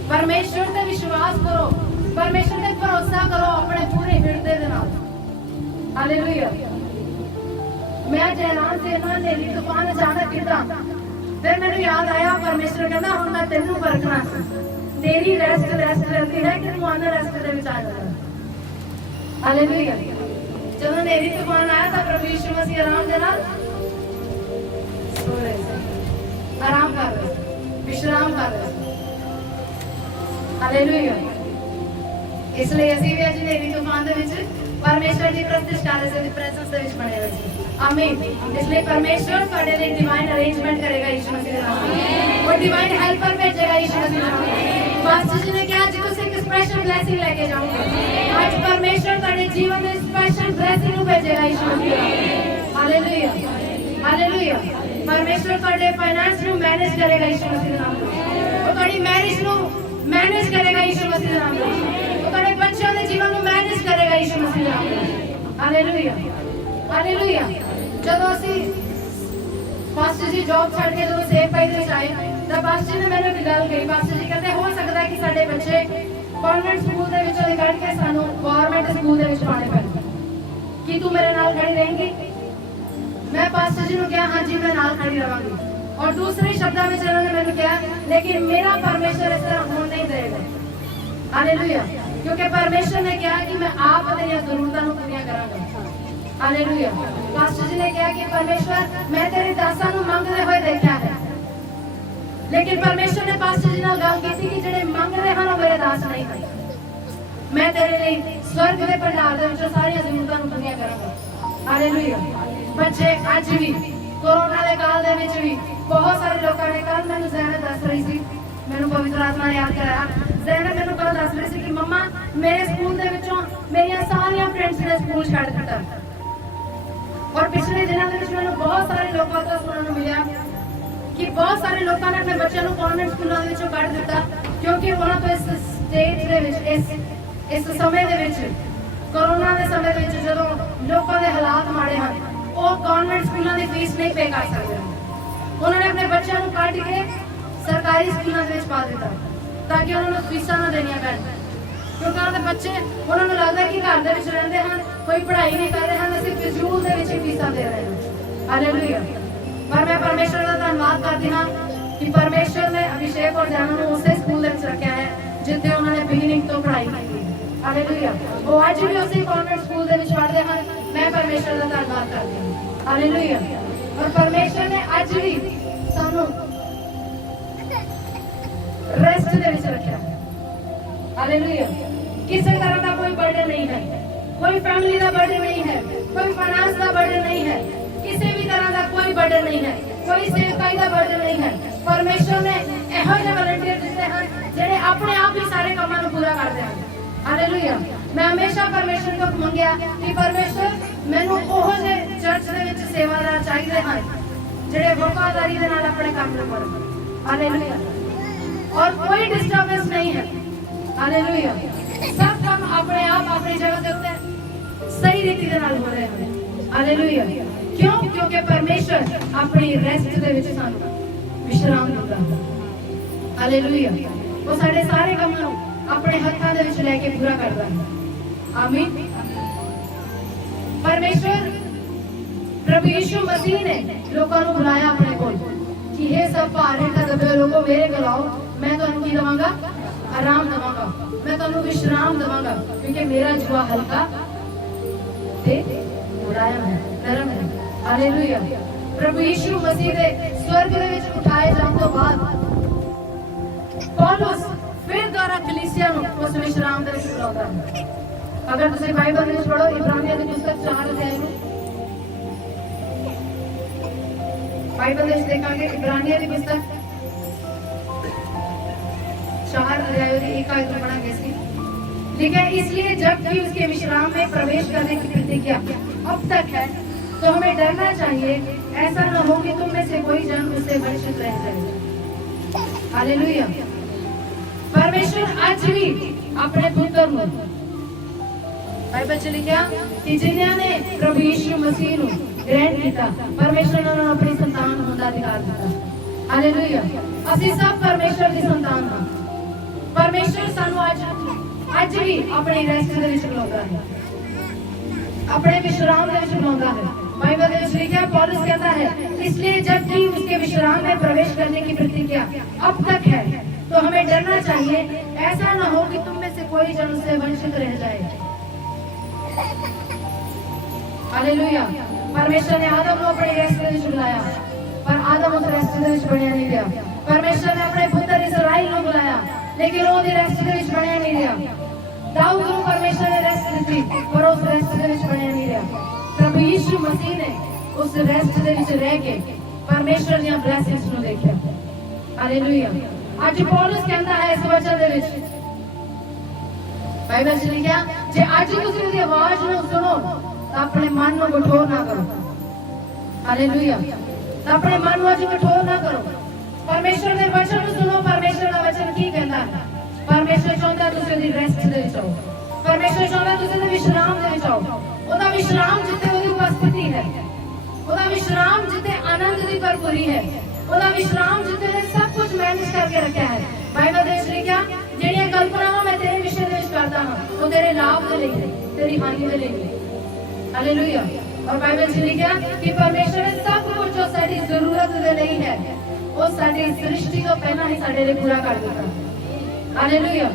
ਪਰਮੇਸ਼ਰ ਤੇ ਵਿਸ਼ਵਾਸ ਕਰੋ, ਪਰਮੇਸ਼ਰ ਤੇ ਭਰੋਸਾ ਕਰੋ ਆਪਣੇ ਪੂਰੇ ਹਿਰਦੇ ਦੇ ਨਾਲ। ਹਾਲੇਲੂਇਆ। ਮੈਂ ਜੈਨਾਨ ਸੇ ਨਾ ਨੇਰੀ ਤੂਫਾਨ ਅਚਾਨਕ ਕਿਦਾਂ ਫਿਰ ਮੈਨੂੰ ਯਾਦ ਆਇਆ ਪਰਮੇਸ਼ਰ ਕਹਿੰਦਾ ਹੁਣ ਮੈਂ ਤੈਨੂੰ ਪਰਖਣਾ। ਤੇਰੀ ਰੈਸਟ ਕਰਦੀ ਹੈ ਕਿ ਤੂੰ ਅਨਰ ਰੈਸਟ ਦੇ ਵਿੱਚ ਆ ਜਾਣਾ। ਹਾਲੇਲੂਇਆ। ਜਦੋਂ ਨੇਰੀ ਤੂਫਾਨ ਆਇਆ ਤਾਂ ਪ੍ਰਭੂ ਯਿਸੂ ਮਸੀਹ ਆਰਾਮ ਦੇ ਨਾਲ ਸੋ ਰਹੇ ਸੀ, ਆਰਾਮ ਕਰ ਰਹੇ ਸੀ, ਵਿਸ਼ਰਾਮ ਕਰ ਰਹੇ ਸੀ। ਹਾਲੇਲੂਇਆ। ਇਸ ਲਈ ਅਸੀਂ ਵੀ ਅੱਜ ਨੇਰੀ ਤੂਫਾਨ ਦੇ ਵਿੱਚ ਪਰਮੇਸ਼ਰ ਦੀ ਪ੍ਰਤਿਸ਼ਠਾ ਦੇ ਪ੍ਰੈਜ਼ੈਂਸ ਦੇ ਵਿੱਚ ਬਣੇ ਹੋਏ ਸੀ। ਆਮੀਨ। ਇਸ ਲਈ ਪਰਮੇਸ਼ਰ ਤੁਹਾਡੇ ਲਈ ਡਿਵਾਈਨ ਅਰੇਂਜਮੈਂਟ ਕਰੇਗਾ ਯਿਸੂ ਮਸੀਹ ਦੇ ਨਾਮ ਨਾਲ। ਉਹ ਡਿਵਾਈਨ ਹੈਲਪਰ ਭੇਜੇਗਾ ਯਿਸੂ ਮਸੀਹ ਦੇ ਨਾਮ ਨਾਲ। ਪਾਸਟਰ ਜੀ ਨੇ ਕਿਹਾ ਅੱਜ ਤੁਸੀਂ ਇੱਕ ਸਪੈਸ਼ਲ ਬਲੇਸਿੰਗ ਲੈ ਕੇ ਜਾਓਗੇ। ਅੱਜ ਪਰਮੇਸ਼ਰ ਤੁਹਾਡੇ ਜੀਵਨ ਦੇ ਸਪੈਸ਼ਲ ਬਲੇਸਿੰਗ ਨੂੰ ਭੇਜੇਗਾ ਯਿਸੂ ਮਸੀਹ ਦੇ ਨਾਮ ਨਾਲ। ਹਾਲੇਲੂਇਆ। ਹਾਲੇਲੂਇਆ। ਪਰਮੇਸ਼ਰ ਤੁਹਾਡੇ ਫਾਈਨਾਂਸ ਨੂੰ ਮੈਨੇਜ ਕਰੇਗਾ ਯਿਸੂ ਮਸੀਹ ਦੇ ਨਾਮ ਨਾਲ। ਉਹ ਤੁਹਾਡੀ ਮੈਰਿਜ ਨੂੰ ਮੈਨੇਜ ਕਰੇਗਾ ਯਿਸੂ ਮਸੀਹ ਦੇ ਨਾਮ ਨਾਲ। ਉਹ ਤੁਹਾਡੇ ਬੱਚਿਆਂ ਦੇ ਜੀਵਨ ਨੂੰ ਮੈਨੇਜ ਕਰੇਗਾ ਯਿਸੂ ਮਸੀਹ ਦੇ ਨਾਮ ਨਾਲ। ਹਾਲੇਲੂਇਆ। ਹਾਲੇਲੂਇਆ। ਜਦੋਂ ਅਸੀਂ ਪਾਸਟਰ ਜੀ ਜੌਬ ਛੱਡ ਕੇ ਜਦੋਂ ਸੇਵ ਪਾਈ ਦੇ ਵਿੱਚ ਆਏ ਤਾਂ ਪਾਸਟਰ ਜੀ ਨੇ ਮੈਨੂੰ ਇੱਕ ਗੱਲ ਕਹੀ। ਪਾਸਟਰ ਜੀ ਕਹਿੰਦੇ ਹੋ ਸਕਦਾ ਕਿ ਸਾਡੇ ਬੱਚੇ ਕਨਵੈਂਟ ਸਕੂਲ ਦੇ ਵਿੱਚੋਂ ਨਿਕਲ ਕੇ ਸਾਨੂੰ ਗਵਰਨਮੈਂਟ ਸਕੂਲ ਦੇ ਵਿੱਚ ਪਾਣੇ ਪੈਣ। ਕੀ ਤੂੰ ਮੇਰੇ ਨਾਲ ਖੜੀ ਰਹੇਂਗੀ? ਮੈਂ ਪਾਸਟਰ ਜੀ ਨੂੰ ਕਿਹਾ ਹਾਂਜੀ ਮੈਂ ਨਾਲ ਖੜੀ ਰਵਾਂਗੀ। ਔਰ ਦੂਸਰੇ ਸ਼ਬਦਾਂ ਵਿੱਚ ਉਹਨਾਂ ਨੇ ਮੈਨੂੰ ਕਿਹਾ ਲੇਕਿਨ ਮੇਰਾ ਪਰਮੇਸ਼ਰ ਇਸ ਤਰ੍ਹਾਂ ਹੋਣ ਨਹੀਂ ਦੇਗਾ। ਹਾਲੇਲੂਇਆ। ਕਿਉਂਕਿ ਪਰਮੇਸ਼ਰ ਨੇ ਕਿਹਾ ਕਿ ਮੈਂ ਆਪ ਤੇਰੀਆਂ ਜ਼ਰੂਰਤਾਂ ਨੂੰ ਪੂਰੀਆਂ ਕਰਾਂਗਾ। ਹਾਲੇਲੂਇਆ। ਪਾਸਟਰ ਜੀ ਨੇ ਕਿਹਾ ਕਿ ਪਰਮੇਸ਼ਰ ਮੈਂ ਤੇਰੇ ਦਾਸਾਂ ਨੂੰ ਮੰਗਦੇ ਹੋਏ ਦੇਖਿਆ ਹੈ। ਲੇਕਿਨ ਪਰਮੇਸ਼ਰ ਨੇ ਪਾਸਟਰ ਜੀ ਨਾਲ ਗੱਲ ਕੀਤੀ ਕਿ ਜਿਹੜੇ ਮੰਗ ਰਹੇ ਹਨ ਉਹ ਮੇਰੇ ਦਾਸ ਨਹੀਂ ਹਨ। ਮੈਂ ਤੇਰੇ ਲਈ ਸਵਰਗ ਦੇ ਭੰਡਾਰ ਦੇ ਵਿੱਚੋਂ ਸਾਰੀਆਂ ਜ਼ਰੂਰਤਾਂ ਨੂੰ ਪੂਰੀਆਂ ਕਰਾਂਗਾ। ਹਾਲੇਲੂਇਆ। ਬੱਚੇ ਅੱਜ ਵੀ ਕੋਰੋਨਾ ਦੇ ਕਾਲ ਦੇ ਵਿੱਚ ਵੀ ਬਹੁਤ ਸਾਰੇ ਲੋਕਾਂ ਨੇ ਕੱਲ ਮੈਨੂੰ ਜ਼ੈਨਬ ਦੱਸ ਰਹੀ ਸੀ, ਮੈਨੂੰ ਪਵਿੱਤਰ ਆਤਮਾ ਨੇ ਯਾਦ ਕਰਾਇਆ। ਜ਼ੈਨਬ ਮੈਨੂੰ ਕੱਲ ਦੱਸ ਰਹੀ ਸੀ ਕਿ ਮੰਮਾ ਮੇਰੇ ਸਕੂਲ ਦੇ ਵਿੱਚੋਂ ਮੇਰੀਆਂ ਸਾਰੀਆਂ ਫਰੈਂਡਸ ਨੇ ਸਕੂਲ ਛੱਡ ਦਿੱਤਾ। ਔਰ ਪਿਛਲੇ ਦਿਨਾਂ ਦੇ ਵਿੱਚ ਮੈਨੂੰ ਬਹੁਤ ਸਾਰੇ ਲੋਕਾਂ ਤੋਂ ਸੁਣਨ ਨੂੰ ਮਿਲਿਆ ਕਿ ਬਹੁਤ ਸਾਰੇ ਲੋਕਾਂ ਨੇ ਆਪਣੇ ਬੱਚਿਆਂ ਨੂੰ ਕਨਵੈਂਟ ਸਕੂਲਾਂ ਦੇ ਵਿੱਚੋਂ ਕੱਢ ਦਿੱਤਾ ਕਿਉਂਕਿ ਉਹਨਾਂ ਤੋਂ ਇਸ ਸਟੇਜ ਦੇ ਵਿੱਚ ਇਸ ਸਮੇਂ ਦੇ ਵਿੱਚ ਕੋਰੋਨਾ ਦੇ ਸਮੇਂ ਵਿੱਚ ਜਦੋਂ ਲੋਕਾਂ ਦੇ ਹਾਲਾਤ ਮਾੜੇ ਹਨ ਉਹ ਕਨਵੈਂਟ ਸਕੂਲਾਂ ਦੀ ਫੀਸ ਨਹੀਂ ਪੇ ਕਰ ਸਕਦੇ। ਉਹਨਾਂ ਨੇ ਆਪਣੇ ਬੱਚਿਆਂ ਨੂੰ ਕੱਢ ਕੇ ਸਰਕਾਰੀ ਸਕੂਲਾਂ ਦੇ ਵਿੱਚ ਪਾ ਦਿੱਤਾ ਤਾਂ ਕਿ ਉਹਨਾਂ ਨੂੰ ਫੀਸਾਂ ਨਾ ਦੇਣੀਆਂ ਪੈਣ। ਕਿਉਂਕਿ ਉਹਨਾਂ ਦੇ ਬੱਚੇ ਉਹਨਾਂ ਨੂੰ ਲੱਗਦਾ ਕਿ ਘਰ ਦੇ ਵਿੱਚ ਰਹਿੰਦੇ ਹਨ, ਕੋਈ ਪੜ੍ਹਾਈ ਨਹੀਂ ਕਰ ਰਹੇ ਹਨ, ਅਸੀਂ ਫਿਜ਼ੂਲ ਦੇ ਵਿੱਚ ਫੀਸਾਂ ਦੇ ਰਹੇ ਹਾਂ। ਹਾਲੇਲੂਇਆ। ਪਰ ਮੈਂ ਪਰਮੇਸ਼ਰ ਦਾ ਧੰਨਵਾਦ ਕਰਦੀ ਹਾਂ ਕਿ ਪਰਮੇਸ਼ਰ ਨੇ ਅਭਿਸ਼ੇਕ ਔਰ ਜੈਨਾ ਨੂੰ ਉਸੇ ਸਕੂਲ ਦੇ ਵਿੱਚ ਰੱਖਿਆ ਹੈ ਜਿੱਥੇ ਉਹਨਾਂ ਨੇ ਬਿਗਨਿੰਗ ਤੋਂ ਪੜ੍ਹਾਈ ਕੀਤੀ। ਹਾਲੇਲੂਇਆ। ਉਹ ਅੱਜ ਵੀ ਉਸੇ ਕਨਵੈਂਟ ਸਕੂਲ ਦੇ ਵਿੱਚ ਪੜ੍ਹਦੇ ਹਨ। ਮੈਂ ਪਰਮੇਸ਼ਰ ਦਾ ਧੰਨਵਾਦ ਕਰਦੀ ਹਾਂ। ਹਾਲੇਲੂਇਆ। ਔਰ ਪਰਮੇਸ਼ਰ ਨੇ ਅੱਜ ਵੀ ਸਾਨੂੰ ਰੈਸਟ ਦੇ ਵਿੱਚ ਰੱਖਿਆ। ਹਾਲੇਲੂਇਆ। ਕਿਸੇ ਤਰ੍ਹਾਂ ਦਾ ਕੋਈ ਬਰਡਨ ਨਹੀਂ ਹੈ, ਕੋਈ ਫੈਮਿਲੀ ਦਾ ਬਰਡਨ ਨਹੀਂ ਹੈ, ਕੋਈ ਫਾਈਨਾਂਸ ਦਾ ਬਰਡਨ ਨਹੀਂ ਹੈ, ਕਿਸੇ ਵੀ ਤਰ੍ਹਾਂ ਦਾ ਕੋਈ ਬਰਡਨ ਨਹੀਂ ਹੈ, ਕੋਈ ਸੇਵਕਾਈ ਦਾ ਬਰਡਨ ਨਹੀਂ ਹੈ। ਪਰਮੇਸ਼ਰ ਨੇ ਇਹੋ ਜਿਹੇ ਵਲੰਟੀਅਰ ਦਿੱਤੇ ਹਨ ਜਿਹੜੇ ਆਪਣੇ ਆਪ ਹੀ ਸਾਰੇ ਕੰਮਾਂ ਨੂੰ ਪੂਰਾ ਕਰਦੇ ਹਨ। ਹਾਲੇਲੂਇਆ। ਮੈਂ ਹਮੇਸ਼ਾ ਪਰਮੇਸ਼ਰ ਤੋਂ ਮੰਗਿਆ ਕਿ ਪਰਮੇਸ਼ਰ ਮੈਨੂੰ ਉਹ ਜਿਹੇ ਚਰਚ ਦੇ ਵਿੱਚ ਸੇਵਾਦਾਰ ਚਾਹੀਦੇ ਹਨ ਜਿਹੜੇ ਵਫਾਦਾਰੀ ਦੇ ਨਾਲ ਆਪਣੇ ਕੰਮ ਨੂੰ ਕਰਨ। ਹਾਲੇਲੂਇਆ। ਔਰ ਕੋਈ ਡਿਸਟਰਬੈਂਸ ਨਹੀਂ ਹੈ। ਹਾਲੇਲੂਇਆ। ਸਭ ਕੰਮ ਆਪਣੇ ਆਪ ਆਪਣੀ ਜਗ੍ਹਾ ਦੇ ਉੱਤੇ ਸਹੀ ਰੀਤੀ ਦੇ ਨਾਲ ਹੋ ਰਹੇ ਹਨ। ਹਾਲੇਲੂਇਆ। ਕਿਉਂ? ਕਿਉਂਕਿ ਪਰਮੇਸ਼ਰ ਆਪਣੀ ਰੈਸਟ ਦੇ ਵਿੱਚ ਸਾਨੂੰ ਵਿਸ਼ਰਾਮ ਦਿੰਦਾ ਹੈ। ਹਾਲੇਲੂਇਆ। ਉਹ ਸਾਡੇ ਸਾਰੇ ਕੰਮਾਂ ਨੂੰ ਆਪਣੇ ਹੱਥਾਂ ਦੇ ਵਿੱਚ ਲੈ ਕੇ ਪੂਰਾ ਕਰਦਾ ਹੈ। ਆਮੀਨ। ਪਰਮੇਸ਼ਰ ਪ੍ਰਭੂ ਯਿਸੂ ਮਸੀਹ ਨੇ ਲੋਕਾਂ ਨੂੰ ਬੁਲਾਇਆ ਆਪਣੇ ਕੋਲ ਕਿ ਇਹ ਸਭ ਭਾਰੇ ਦਬੇ ਲੋਕੋ ਮੇਰੇ ਕੋਲ ਆਓ, ਮੈਂ ਤੁਹਾਨੂੰ ਕੀ ਦਵਾਂਗਾ? आराम देवांगा, मैं तुहानू विश्राम देवांगा, क्योंकि मेरा जुआ हल्का ते मुलायम है, नरम है। हालेलुया। प्रभु यीशु मसीह दे स्वर्ग दे विच उठाए जाण तो बाद पौलुस फिर द्वारा कलीसिया नू उस विश्राम दे विच बुलाਉਂਦਾ है। अगर तुसीं बाइबल विच पढ़ो इब्रानियों दी पुस्तक 4 अध्याय नू बाइबल विच देखांगे इब्रानियों दी पुस्तक 4 अध्याय की 1 आयत पढ़ांगे इसकी। लिखा है, इसलिए जबकि उसके विश्राम में प्रवेश करने की प्रतिज्ञा अब तक है, तो हमें डरना चाहिए, ऐसा न हो कि तुम में से कोई जन उससे वंचित रह जाए। हालेलुया। परमेश्वर आज भी अपने पुत्र नूं बाइबल च लिखा कि जिन्हां ने प्रभु यीशु मसीह नूं ग्रहण किया, परमेश्वर ने उन्हें अपनी संतान होने का अधिकार दिता। हालेलुया। ਅਸੀਂ सब परमेश्वर की संतान हां। परमेश्वर सानू आज भी अपने रेस्ट दे विच बुलाਉਂਦਾ है, अपने विश्राम दे विच बुलाਉਂਦਾ है। बाइबल दे विच लिखा है, पौलुस कहता है, इसलिए जबकि उसके विश्राम में प्रवेश करने की प्रतिज्ञा अब तक है, तो हमें डरना चाहिए, ऐसा न हो कि तुम में से कोई जन उससे वंचित रह जाए। हालेलुया। परमेश्वर ने आदम को अपने रेस्ट दे विच बुलाया, पर आदम उस रेस्ट दे विच बनया नहीं रहा। परमेश्वर ने अपने पुत्र इस्राएल को बुलाया, लेकिन वो रेस्ट दे विच बनया नहीं रहा। दाऊद को परमेश्वर ने रेस्ट दी, पर उस रेस्ट दे विच बनया नहीं रहा। प्रभु यीशु मसीह ने उस रेस्ट दे विच रह के परमेश्वर दी ब्लेसिंग्स नु देखा। हालेलुया। आज पौलुस कहता है इस वचन दे विच, बाइबल च लिखा, जे आज तुसीं उहदी आवाज नु सुनो तां अपने मन नु कठोर ना करो। हालेलुया। तां अपने मन नु आज कठोर ना करो। परमेश्वर दे वचन नु सुनो। परमेश्वर दा वचन की कहंदा है? परमेश्वर चाहता तुसीं उहदी रेस्ट दे विच आओ। परमेश्वर चाहता तुसीं उहदे विश्राम दे विच आओ। ओहदा विश्राम जिथे ओहदी उपस्थिति है, ओहदा विश्राम जिथे आनंद दी भरपूरी है, ओहदा विश्राम जिथे ने सब कुछ मैनेज करके रखा है। बाइबल दे विच लिखा, जेड़ियां कल्पनावां मैं तेरे विषय दे विच करदा हां, वो तेरे लाभ दे लई है, तेरी हानि दे लई है। हालेलुया। और बाइबल च लिखा कि परमेश्वर ने सब कुछ जो साडी जरूरत दे लई है, वो साडी सृष्टि तो पहला ही साडे लिए पूरा कर दिता। हालेलुया।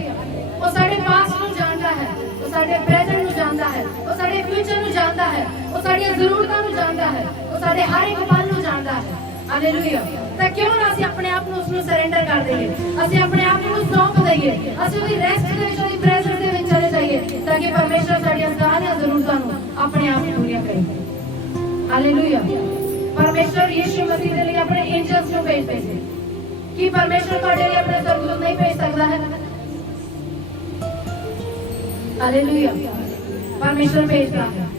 वो साडे पास्ट नु जानदा है, वो साडे प्रेजेंट नु जानदा है, वो साडे फ्यूचर नु जानदा है, वो साडी जरूरतां नु जानदा है, वो साडे हर एक पल नु जानदा है। हालेलुया। तां क्यों ना ਅਸੀਂ ਆਪਣੇ ਆਪ ਨੂੰ ਉਸ ਨੂੰ ਸਰੈਂਡਰ ਕਰ ਦਈਏ, ਅਸੀਂ ਆਪਣੇ ਆਪ ਨੂੰ ਸੌਂਪ ਦਈਏ, ਅਸੀਂ ਉਹਦੀ ਰੈਸਟ ਦੇ ਵਿੱਚ, ਉਹਦੀ ਪ੍ਰੈਜ਼ੈਂਸ ਦੇ ਵਿੱਚ ਚਲੇ ਜਾਈਏ, ਤਾਂ ਕਿ ਪਰਮੇਸ਼ਰ ਸਾਡੀਆਂ ਸਾਰੀਆਂ ਜ਼ਰੂਰਤਾਂ ਨੂੰ ਆਪਣੇ ਆਪ ਪੂਰੀਆਂ ਕਰੇ। ਹਾਲੇਲੂਇਆ। परमेश्वर यीशु मसीह के लिए अपने एंजल्स को भेजते थे कि परमेश्वर ਤੁਹਾਡੇ ਲਈ ਆਪਣੇ ਸਰਦੂਤ नहीं भेज सकता है। हालेलुया। परमेश्वर भेजता है।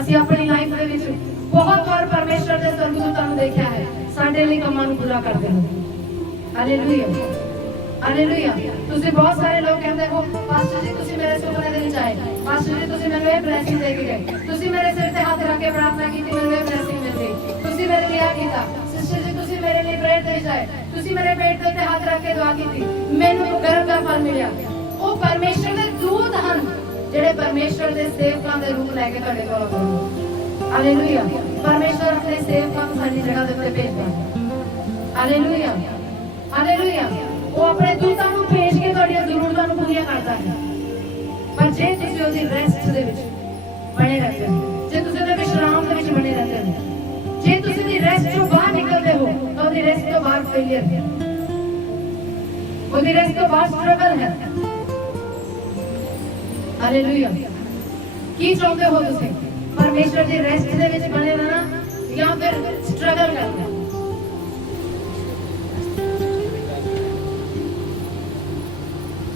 ਅਸੀਂ ਆਪਣੀ ਲਾਈਫ ਦੇ ਵਿੱਚ बहुत बार परमेश्वर ਦੇ ਸਰਦੂਤਾਂ ਨੂੰ ਦੇਖਿਆ ਹੈ, ਸਾਡੇ ਲਈ ਕੰਮਾਂ ਨੂੰ ਪੂਰਾ ਕਰਦੇ ਹਨ। हालेलुया। हालेलुया। ਤੁਸੀਂ बहुत सारे लोग कहते हो, पास्टर जी ਤੁਸੀਂ ਮੇਰੇ ਸੁਪਨੇ ਦੇ ਵਿੱਚ ਆਏ, पास्टर जी ਤੁਸੀਂ ਮੈਨੂੰ ਇਹ ਬਲੇਸਿੰਗ ਦੇ ਕੇ ਗਏ, ਤੁਸੀਂ ਮੇਰੇ ਸਿਰ ਤੇ ਹੱਥ ਰੱਖ ਕੇ ਪ੍ਰਾਰਥਨਾ ਕੀਤੀ, ਮੈਨੂੰ ਇਹ ਬਲੇਸਿੰਗ ਮਿਲ ਗਈ, ਤੁਸੀਂ ਮੇਰੇ ਲਈ ਆ ਕੀਤਾ। ਸਿਸਟਰ ਜੀ ਤੁਸੀਂ ਮੇਰੇ ਲਈ ਪ੍ਰੇਅਰ ਦੇ ਵਿੱਚ ਆਏ, ਤੁਸੀਂ ਮੇਰੇ ਪੇਟ ਦੇ ਉੱਤੇ ਹੱਥ ਰੱਖ ਕੇ ਦੁਆ ਕੀਤੀ, ਮੈਨੂੰ ਗਰਮ ਦਾ ਫਲ ਮਿਲਿਆ। ਉਹ ਪਰਮੇਸ਼ਰ ਦੇ ਦੂਤ ਹਨ ਜਿਹੜੇ ਪਰਮੇਸ਼ਰ ਦੇ ਸੇਵਕਾਂ ਦੇ ਰੂਪ ਲੈ ਕੇ ਤੁਹਾਡੇ ਕੋਲ ਆਉਂਦੇ ਹਨ। ਹਾਲੇਲੂਇਆ। ਪਰਮੇਸ਼ਰ ਆਪਣੇ ਸੇਵਕਾਂ ਨੂੰ ਸਾਡੀ ਜਗ੍ਹਾ ਦੇ ਉੱਤੇ ਭੇਜਦਾ ਹੈ। ਹਾਲੇਲੂਇਆ। ਹਾਲੇਲੂਇਆ। ਉਹ ਆਪਣੇ ਦੂਤਾਂ ਨੂੰ ਭੇਜ ਕੇ ਤੁਹਾਡੀਆਂ ਜ਼ਰੂਰਤਾਂ ਨੂੰ ਪੂਰੀਆਂ ਕਰਦਾ ਹੈ। ਪਰ ਜੇ ਤੁਸੀਂ ਉਹਦੀ ਰੈਸਟ ਦੇ ਵਿੱਚ ਬਣੇ ਰਹਿੰਦੇ ਹੋ, ਜੇ ਤੁਸੀਂ ਉਹਦੇ ਵਿਸ਼ਰਾਮ ਦੇ ਵਿੱਚ ਬਣੇ ਰਹਿੰਦੇ ਹੋ, ਜੇ ਤੁਸੀਂ ਉਹਦੀ ਰੈਸਟ ਤੋਂ ਬਾਹਰ ਨਿਕਲਦੇ ਹੋ, ਤਾਂ ਉਹਦੀ ਰੈਸਟ ਤੋਂ ਬਾਹਰ ਫੇਲਿਅਰ ਹੈ, ਉਹਦੀ ਰੈਸਟ ਤੋਂ ਬਾਹਰ ਸਟਰਗਲ ਹੈ। ਹਾਲੇਲੂਇਆ। ਕੀ ਚਾਹੁੰਦੇ ਹੋ ਤੁਸੀਂ? ਪਰਮੇਸ਼ਰ ਦੀ ਰੈਸਟ ਦੇ ਵਿੱਚ ਬਣੇ ਰਹਿਣਾ ਜਾਂ ਫਿਰ ਸਟਰਗਲ ਕਰਨਾ?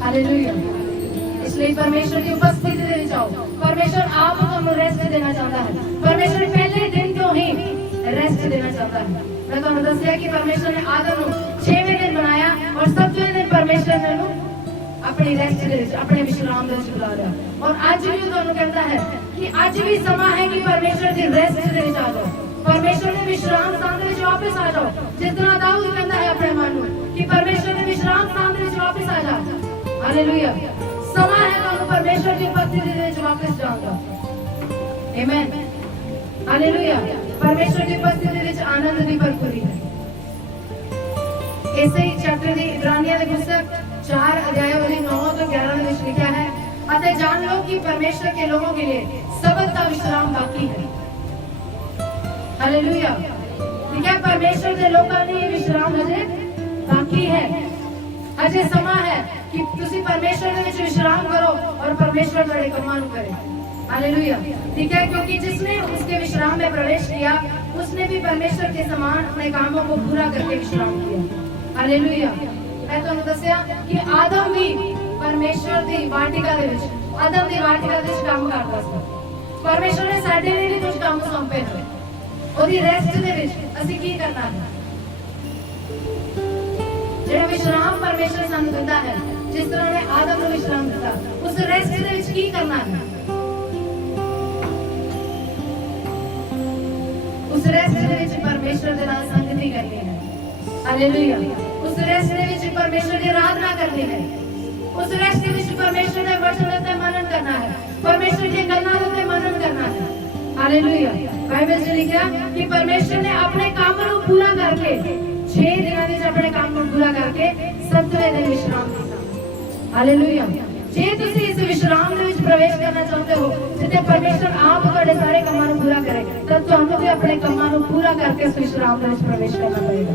हालेलुया। इसलिए परमेश्वर की उपस्थिति दे विच आओ। परमेश्वर आप तुहानू रेस्ट देना चाहता है। परमेश्वर पहले दिन तो ही रेस्ट देना चाहता है। मैं तुहानू दस्सिया कि परमेश्वर ने आदम को 6वें दिन बनाया और 7वें दिन परमेश्वर ने उन्हें अपनी रेस्ट दे विच, अपने विश्राम दे विच बुला लिया। और आज भी तुहानू कहता है कि आज भी समा है कि परमेश्वर की रेस्ट दे विच आ जाओ, परमेश्वर के विश्राम स्थान दे विच वापस आ जाओ। जिस तरह दाऊद कहता है अपने मन को कि परमेश्वर के विश्राम स्थान दे विच वापस आ जा। हालेलुया। समा है तो परमेश्वर की उपस्थिति में वापस जाऊंगा। आमीन। हालेलुया। परमेश्वर की उपस्थिति में आनंद की भरपूरी है। ऐसे ही चैप्टर दी इब्रानियों की पुस्तक 4 अध्याय वाली 9 तो 11 में लिखा है, अतः जान लो कि परमेश्वर के लोगों के लिए सबत का विश्राम बाकी है। हालेलुया। ठीक है, परमेश्वर के लोगों ने विश्राम हजे बाकी है। हजे समा है कि तुसी परमेश्वर के विश्राम करो और परमेश्वर बड़े कमाल करे। हालेलुया। ठीक है, क्योंकि जिसने उसके विश्राम में प्रवेश किया उसने भी परमेश्वर के समान अपने कामों को पूरा करके विश्राम किया। हालेलुया। मैं तो दसिया कि आदम भी परमेश्वर की वाटिका दे विच आदम की वाटिका दे विच काम करता सी। परमेश्वर ने साडे लिए भी कुछ काम सौंपे हैं। ओदी रेस्ट दे विच ਅਸੀਂ ਕੀ करना है? ਜਿਹੜਾ विश्राम परमेश्वर ਸਾਨੂੰ ਦਿੰਦਾ है, जिस तरह ने आदम ਨੂੰ विश्राम दिता, उस रेस्ट ਦੇ ਵਿੱਚ ਕੀ करना है? उस रेस्ट ਦੇ ਵਿੱਚ परमेश्वर ਦੇ ਨਾਲ ਸੰਗਤੀ करनी है। हालेलुया। उस रेस्ट ਦੇ ਵਿੱਚ परमेश्वर ਦੀ आराधना करनी है। उस रेस्ट ਦੇ ਵਿੱਚ परमेश्वर ਦੇ वचन ਤੇ मनन करना है। परमेश्वर ਦੀਆਂ ਗੱਲਾਂ ਤੇ मनन करना है। हालेलुया। बाइबल में लिखा कि परमेश्वर ने अपने काम को पूरा करके 6 दिनों में अपने काम को पूरा करके 7वें दिन विश्राम दिया। हालेलुया। जे तुसी इस विश्राम ਦੇ ਵਿੱਚ ਪ੍ਰਵੇਸ਼ ਕਰਨਾ ਚਾਹੁੰਦੇ ਹੋ, ਜਿੱਥੇ ਪਰਮੇਸ਼ਰ ਆਪ ਤੁਹਾਡੇ ਸਾਰੇ ਕੰਮਾਂ ਨੂੰ ਪੂਰਾ ਕਰੇ, ਤਾਂ ਤੁਹਾਨੂੰ ਵੀ ਆਪਣੇ ਕੰਮਾਂ ਨੂੰ ਪੂਰਾ ਕਰਕੇ ਇਸ ਵਿਸ਼ਰਾਮ ਦੇ ਵਿੱਚ ਪ੍ਰਵੇਸ਼ ਕਰਨਾ ਪਏਗਾ।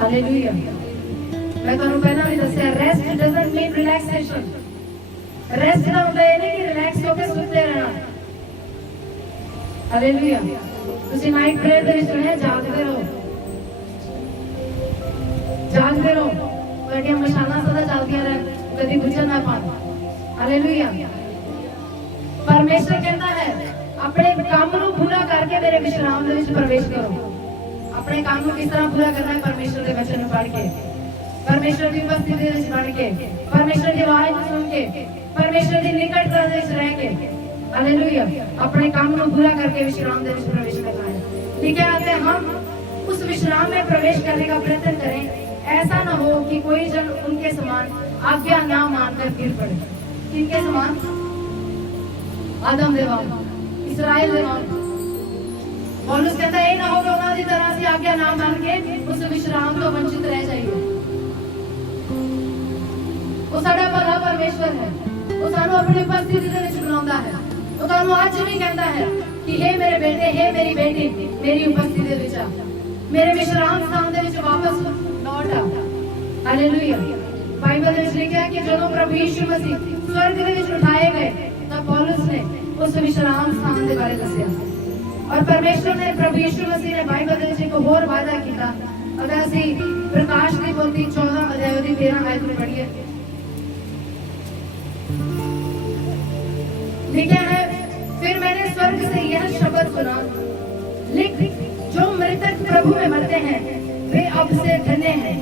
ਹਾਲੇਲੂਇਆ। ਮੈਂ ਤੁਹਾਨੂੰ ਪਹਿਲਾਂ ਵੀ ਦੱਸਿਆ, rest doesn't mean relaxation. Rest ਦਾ ਹੁੰਦਾ ਇਹ ਨਹੀਂ ਕਿ ਰਿਲੈਕਸ ਹੋ ਕੇ ਸੁੱਤੇ ਰਹਿਣਾ। ਹਾਲੇਲੂਇਆ। ਤੁਸੀਂ ਨਾਈਟ ਪ੍ਰੇਅਰ ਦੇ ਵਿੱਚ ਰਹਿ ਜਾਗਦੇ ਰਹੋ, ਜਾਗਦੇ ਰਹੋ, ਤੁਹਾਡੀਆਂ ਮਸ਼ਾਲਾਂ ਸਦਾ ਚੱਲਦੀਆਂ ਰਹਿਣ, ਕਦੀ ਬੁਝਣ ਨਾ ਪਾਣ। ਹਾਲੇਲੂਇਆ। परमेश्वर कहता है अपने काम ਨੂੰ पूरा करके मेरे विश्राम ਦੇ ਵਿੱਚ प्रवेश करो। अपने काम ਨੂੰ किस तरह पूरा करना है? परमेश्वर ਦੇ वचन ਨੂੰ पढ़ के, परमेश्वर ਦੀ उपस्थिति ਦੇ ਵਿੱਚ बन के, परमेश्वर ਦੀ आवाज ਨੂੰ सुन के, परमेश्वर ਦੀ निकटता ਦੇ ਵਿੱਚ रह के। हालेलुया। अपने काम ਨੂੰ पूरा करके विश्राम ਦੇ ਵਿੱਚ प्रवेश करना है। ठीक है, आते हम उस विश्राम में प्रवेश करने का प्रयत्न करें। ऐसा ना हो कि कोई जन उनके समान आज्ञा ना मानकर गिर पड़े। किनके समान? आदम दे वांग, इस्राएल दे वांग। पौलुस कहता है ना हो कि उन्हां दी तरह से आज्ञा ना मान के उस विश्राम तो वंचित रह जाइए। वो साडा भला परमेश्वर है, वो सानू अपनी उपस्थिति दे विच बुलाਉਂਦਾ है। वो ਤੁਹਾਨੂੰ ਅੱਜ भी कहता है कि हे मेरे बेटे, हे मेरी बेटी, मेरी उपस्थिति दे विच आ, मेरे विश्राम स्थान दे विच वापस लौट आ। हालेलुया। बाइबल में लिखा है कि ਜਦੋਂ प्रभु यीशु मसीह स्वर्ग ਦੇ ਵਿੱਚ उठाए गए ਤਾਂ पौलुस ने उस विश्राम स्थान के बारे दसिया। और परमेश्वर ने प्रभु यीशु मसीह ने बाइबल में एक और वादा किया। अगर ਅਸੀਂ प्रकाश की पोथी 14 अध्याय की 13 आयत में पढ़िए, लिखा है, फिर मैंने स्वर्ग से यह शब्द सुना, लिख, जो मृतक प्रभु में मरते हैं वे अब से धन्य हैं।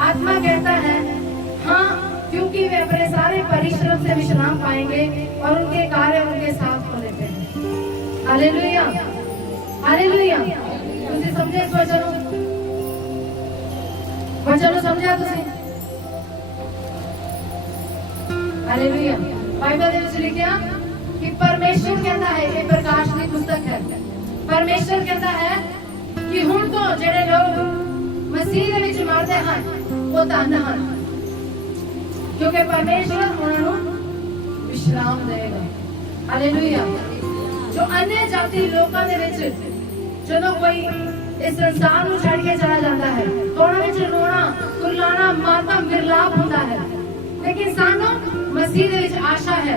आत्मा कहता है हाँ, क्योंकि वे अपने सारे परिश्रम से विश्राम पाएंगे और उनके कार्य उनके साथ हो लेते हैं। हालेलुया। हालेलुया। तुसी समझे इस वचन समझा तुसी? हालेलुया। बाइबल में लिखा कि परमेश्वर कहता है, ये प्रकाश की पुस्तक है, परमेश्वर कहता है कि हुण तो जेड़े लोग मसीह दे विच मरदे हन वो धन हन, क्योंकि परमेश्वर उन्होंने विश्राम देगा। हालेलुया। जो अन्य जाति लोगों के विच जदों कोई इस संसार को छड़ के चला जाता है तो उन्हां विच रोना, कुरलाना, मातम, विरलाप होता है। लेकिन सानू मसीह दे विच आशा है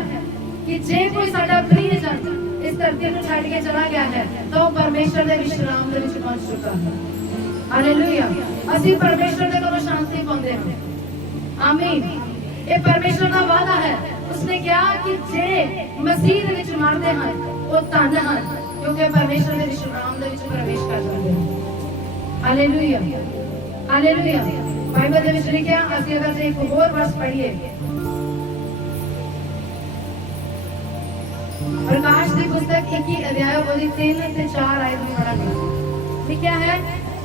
कि जे कोई साडा प्रिय जन इस धरती को छड़ के चला गया है तो परमेश्वर के विश्राम दे विच पहुंच चुका है। हालेलुया। ਅਸੀਂ परमेश्वर के कोलों शांति पाਉਂਦੇ ਹਾਂ। आमीन। ये परमेश्वर का वादा है। उसने कहा कि जे मसीह दे विच मरदे हन वो धन हन, क्योंकि परमेश्वर के विश्राम दे विच प्रवेश कर सकते हैं। हालेलुया। हालेलुया। बाइबल में लिखा, ਅਸੀਂ अगर से एक और वर्ष पढ़िए, प्रकाश की पुस्तक 21 अध्याय वाली 3 से 4 आयत में पढ़ा गया। लिखा है,